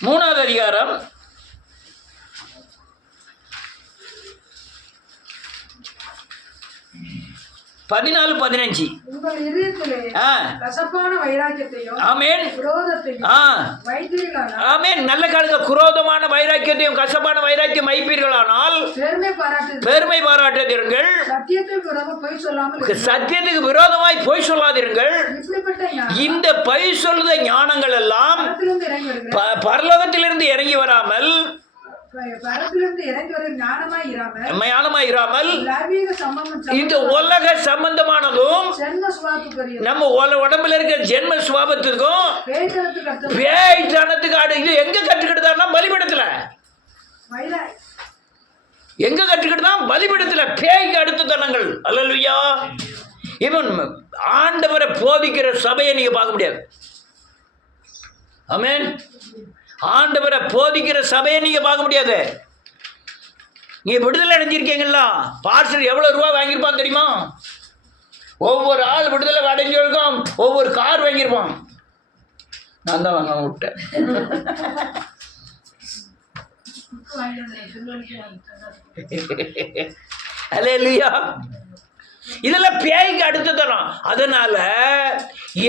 3வது அதிகாரம் 14, 15. நல்ல காலங்க. குரோதமான வைராக்கியத்தையும் கசப்பான வைராக்கியம் வைப்பீர்களானால் பெருமை பாராட்டாதீர்கள். சத்தியத்துக்கு விரோதமாய் பொய் சொல்லாதீர்கள். இந்த பொய் சொல்லுத ஞானங்கள் எல்லாம் பரலோகத்திலிருந்து இறங்கி வராமல் இந்த உலக சம்பந்தமானதும் நம்ம உடம்புல இருக்க ஜென்ம சுவாபத்துக்கும் பேய் தனத்துக்கு இது எங்க கற்றுக்கிட்டா? பலிபீடத்துல. எங்க கற்றுக்கிட்டா? பலிபீடத்துல. பேய்க்கு அடுத்த தனங்கள். அல்லேலூயா. இவன் ஆண்டவரை போதிக்கிற சபையை நீங்க பார்க்க முடியாது. ஆமென். ஆண்டவரை போதிக்கிற சபையை நீங்க பார்க்க முடியாது. நீங்க விடுதலை அடைஞ்சிருக்கீங்களா? பார்சல் எவ்வளவு ரூபா வாங்கியிருப்பான் தெரியுமா? ஒவ்வொரு ஆள் விடுதலை அடைஞ்சிருக்கோம். ஒவ்வொரு கார் வாங்கியிருப்பான். நான் தான் வாங்க விட்டேன். அல்லேலூயா. இதெல்லாம் பேய்க்கு அடுத்து தரும். அதனால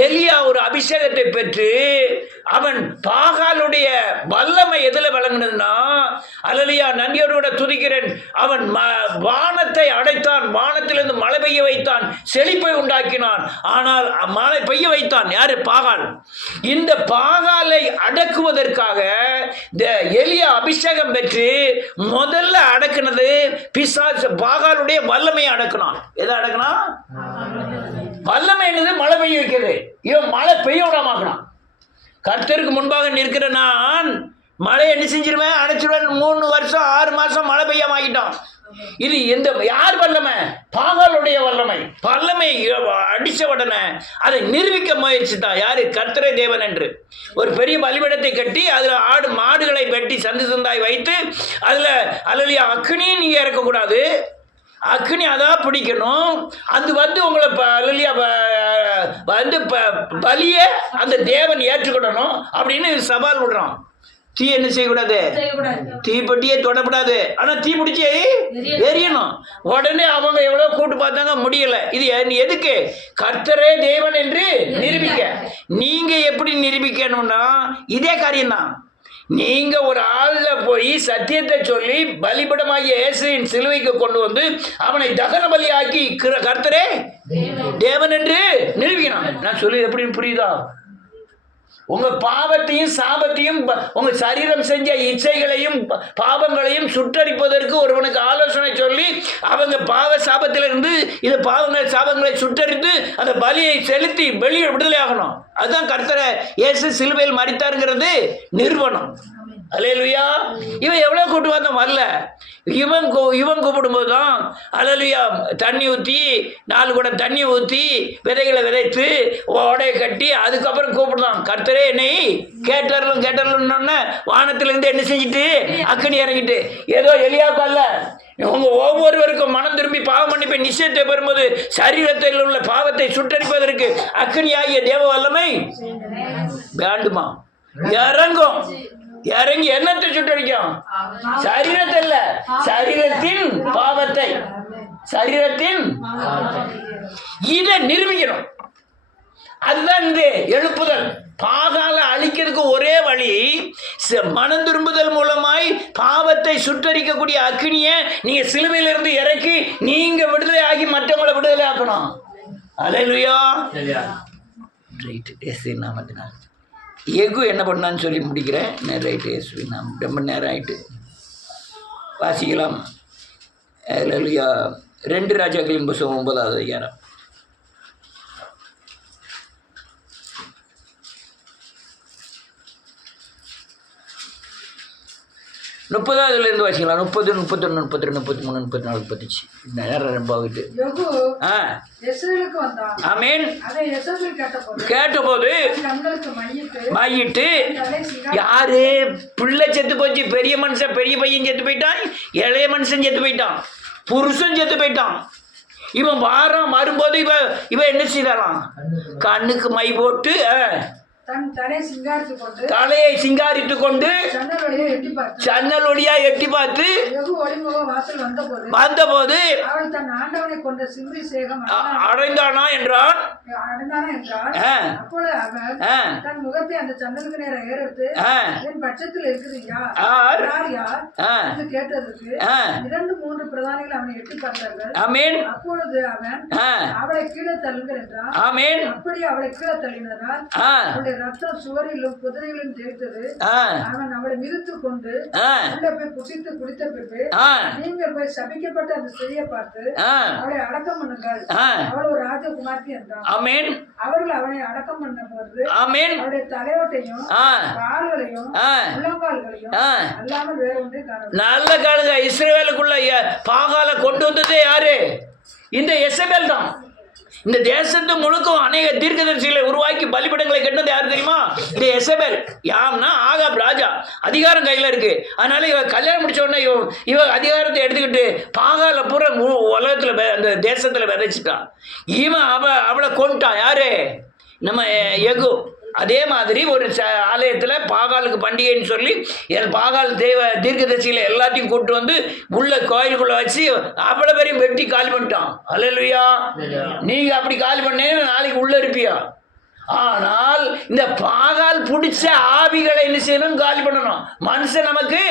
எலியா ஒரு அபிஷேகத்தை பெற்று அவன் பாகாலுடைய வல்லமை எதுல விளங்கினதுன்னா, அல்லேலூயா, நன்றியோடு கூட துதிக்கிறேன். அவன் வானத்தை அடைத்தான், வானத்திலிருந்து மழை பெய்ய வைத்தான், செழிப்பை உண்டாக்கினான். ஆனால் மழை பெய்ய வைத்தான் யாரு? பாகால். இந்த பாகாலை அடக்குவதற்காக எலியா அபிஷேகம் பெற்று முதல்ல அடக்குனது பிசாசு. பாகாலுடைய வல்லமையை அடக்கினான். எதை அடக்கினா? வல்லமை என்னது? மழை பெய்ய வைக்கிறது. இவன் மழை பெய்ய விடாம கர்த்தருக்கு முன்பாக நிற்கிற நான் மழை என்ன செஞ்சிருவேன்? அடைச்சிடுவேன். 3 வருஷம் 6 மாசம் மழை பெய்யாம ஆகிட்டான். இது எந்த யார் வல்லமை? பாகாலுடைய வல்லமை. வல்லமை அடிச்ச உடனே அதை நிரூபிக்க முயற்சித்தான். யாரு? கர்த்தரே தேவன் என்று ஒரு பெரிய பலிபீடத்தை கட்டி அதுல ஆடு மாடுகளை வெட்டி சந்து சந்தாய் வைத்து அதுல அல்லேலூயா அக்னியும் நீங்க இறக்கக்கூடாது. அக்னி அதான் பிடிக்கணும். அது உங்களை பலியை அந்த தேவன் ஏற்றுக்கிடணும் அப்படின்னு சவால் விடுறான். தீ என்ன செய்யக்கூடாது? தீப்பெட்டியே தொடக்கூடாது. ஆனா தீ பிடிச்சி எரியணும். உடனே அவங்க எவ்வளவு கூட்டு பார்த்தாங்க, முடியல. இது எதுக்கு? கர்த்தரே தேவன் என்று நிரூபிக்க. நீங்க எப்படி நிரூபிக்கணும்னா இதே காரியம்தான். நீங்க ஒரு ஆள்ல போய் சத்தியத்தை சொல்லி பலிபீடமாகிய இயேசுவின் சிலுவைக்கு கொண்டு வந்து அவனை தகன பலியாக்கி கர்த்தரே தேவன் என்று நிரூபிக்கணும். நான் சொல்லி எப்படி புரியுதா? உங்க பாவத்தையும் சாபத்தையும் உங்க சரீரம் செஞ்ச இச்சைகளையும் பாவங்களையும் சுட்டரிப்பதற்கு ஒருவனுக்கு ஆலோசனை சொல்லி அவங்க பாவ சாபத்திலிருந்து இது பாவங்கள் சாபங்களை சுட்டரித்து அந்த பலியை செலுத்தி வெளியே விடுதலை ஆகணும். அதுதான் கர்த்தரை இயேசு சிலுவையில் மரித்தாருங்கிறது நிறுவனம். அல்லேலூயா. இவன் எவ்வளோ கூட்டு வந்த வரல, இவன் கூப்பிடும்போது தான் அல்லேலூயா தண்ணி ஊற்றி 4 குடம் தண்ணி ஊற்றி விதைகளை விதைத்து ஓடையை கட்டி அதுக்கப்புறம் கூப்பிடுதான். கர்த்தரே என்னை கேட்டர்லன்னொன்னே வானத்திலிருந்து என்ன செஞ்சுட்டு அக்கினி இறங்கிட்டு ஏதோ எலியாவுக்கு அல்ல, உங்க ஒவ்வொருவருக்கும் மனம் திரும்பி பாவம் மன்னிப்பை நிச்சயத்தை பெறும்போது சரீரத்தில் உள்ள பாவத்தை சுட்டரிப்பதற்கு அக்கினியாகிய தேவ வல்லமை வேண்டுமா இறங்கும். இறங்கி என்னத்தை சுட்டடிக்கும்? சரீரத்தில் சரீரத்தின் பாவத்தை, சரீரத்தின் இதை நிரூபிக்கணும். அதுதான் இந்த எழுப்புதல். பாகால அழிக்கிறதுக்கு ஒரே வழி மனம் திரும்புதல் மூலமாய் பாவத்தை சுட்டரிக்கக்கூடிய அக்கினியை நீங்க சிலுவையிலிருந்து இறக்கி நீங்க விடுதலை ஆகி மற்றவங்களை விடுதலை ஆக்கணும். அல்லேலூயா. ரைட். எஸ் நாமத்தினால் எகு என்ன பண்ணான்னு சொல்லி முடிக்கிறேன். ரைட்டு எஸ்வி நாம் ரொம்ப நேரம் ஆகிட்டு வாசிக்கலாம். அல்லேலூயா. 2 ராஜாக்களின் புத்தகம் 9வது அதிகாரம் 30வதுலேருந்து வாசிக்கலாம். 30, 31, 32, 33, 34, 35 நேரம் ரொம்ப ஆகிட்டு. ஆமீன். கேட்டபோது மையிட்டு யாரு பிள்ளை செத்து போச்சு, பெரிய மனுஷன் பெரிய பையன் செத்து போயிட்டான், இளைய மனுஷன் செத்து போயிட்டான், புருஷன் செத்து போயிட்டான். இவன் வாரம் வரும்போது இவன் என்ன செய்யலாம்? கண்ணுக்கு மை போட்டு தலையை சிங்காரித்து கொண்டு ஜன்னல் வழியா எட்டி பார்த்து வந்தபோது அடைந்தானா என்றான். ரத்தம் சுவரிலும் குதிரையிலும் தேய்த்தது. அவன் அவளை மிதித்து கொண்டு உள்ள போய் புசித்து குடித்த பிறகு நீங்கள் போய் சபிக்கப்பட்ட அந்த ஸ்திரியை பார்த்து அவளை அடக்கம் பண்ணுங்கள், அவள் ஒரு ராஜகுமார்த்தி என்றான். அவர்கள் அவனை அடக்கம் பண்ண போது அவருடைய தலைவட்டையும் கால்களையும் உள்ளங்கால்களையும் அல்லாமல் வேற ஒன்றை காணவில்லை. நல்ல காலங்க. இஸ்ரவேலுக்குள்ள பாகால கொண்டு வந்ததே யாரு? இந்த எசபேல் தான். இந்த தேசத்து முழுக்கும் அநேக தீர்க்கதரிசிகளை உருவாக்கி பலிபீடங்களை கட்டினது யாரு தெரியுமா? இந்த எசபேல். யாம்னா ஆகாப் ராஜா. அதிகாரம் கையில் இருக்கு. அதனால இவ கல்யாணம் முடிச்ச உடனே இவ அதிகாரத்தை எடுத்துக்கிட்டு பாகால பூரா உலகத்துல அந்த தேசத்துல விதைச்சிட்டான். இவன் அவளை கொண்டுட்டான். யாரு? நம்ம எகு. அதே மாதிரி ஒரு ஆலயத்தில் பாகாலுக்கு பண்டிகைன்னு சொல்லி பாகால் தீர்க்கதரிசிகளை எல்லாத்தையும் கூப்பிட்டு வந்து உள்ள கோயிலுக்குள்ள வச்சு அவ்வளோ பேரையும் வெட்டி காலி பண்ணிட்டான். அல்லேலூயா. நீங்க அப்படி காலி பண்ணீங்கன்னா நாளைக்கு உள்ள இருப்பியா? ஆனால் இந்த பாகால் பிடிச்ச ஆவிகளை என்ன செய்யணும்? காலி பண்ணணும். மனுஷன் நமக்கு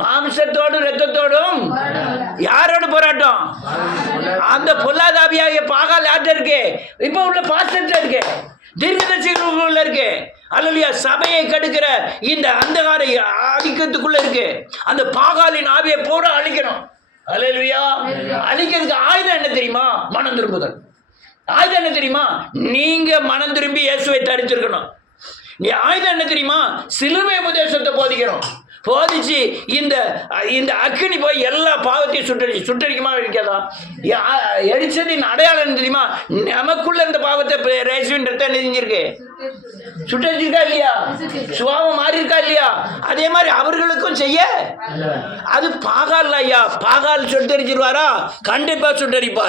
மாம்சத்தோடும் ரத்தத்தோடும் யாரோட போராட்டம்? அந்த பொல்லாத ஆவியாகிய பாகால் யார்கிட்ட இருக்கு? இப்ப உள்ள பாஸ்டர்கிட்ட இருக்கு, தீர்க்கதரிசிகளுக்குள்ள இருக்கு. அல்லேலூயா. சபையை கெடுக்கிற இந்த அந்தகார ஆதிக்கத்துக்குள்ள இருக்கு. அந்த பாகாலின் ஆவியை பூரா அழிக்கணும். அல்லேலூயா. அழிக்கிறதுக்கு ஆயுதம் என்ன தெரியுமா? மனம் திரும்புதல். ஆயுதம் என்ன தெரியுமா? நீங்க மனம் திரும்பி இயேசுவை தரிச்சிருக்கணும். நீ ஆயுதம் என்ன தெரியுமா? சிலுவை உபதேசத்தை போதிக்கணும். போதிச்சு இந்த அக்கினி போய் எல்லா பாவத்தையும் சுட்டரிக்குமா இருக்காதா? எரிச்சதின் அடையாளம் தெரியுமா? நமக்குள்ள இந்த பாவத்தை ரேசுவின் ரத்தம் என்ன செஞ்சிருக்கு? சுட்டரிச்சிருக்கா இல்லையா? சுபாவம் மாறி இருக்கா இல்லையா? அதே மாதிரி அவர்களுக்கும் செய்ய. அது பாகால் ஐயா. பாகால் சுட்டரிச்சிருவாரா? கண்டிப்பா சுட்டரிப்பார்.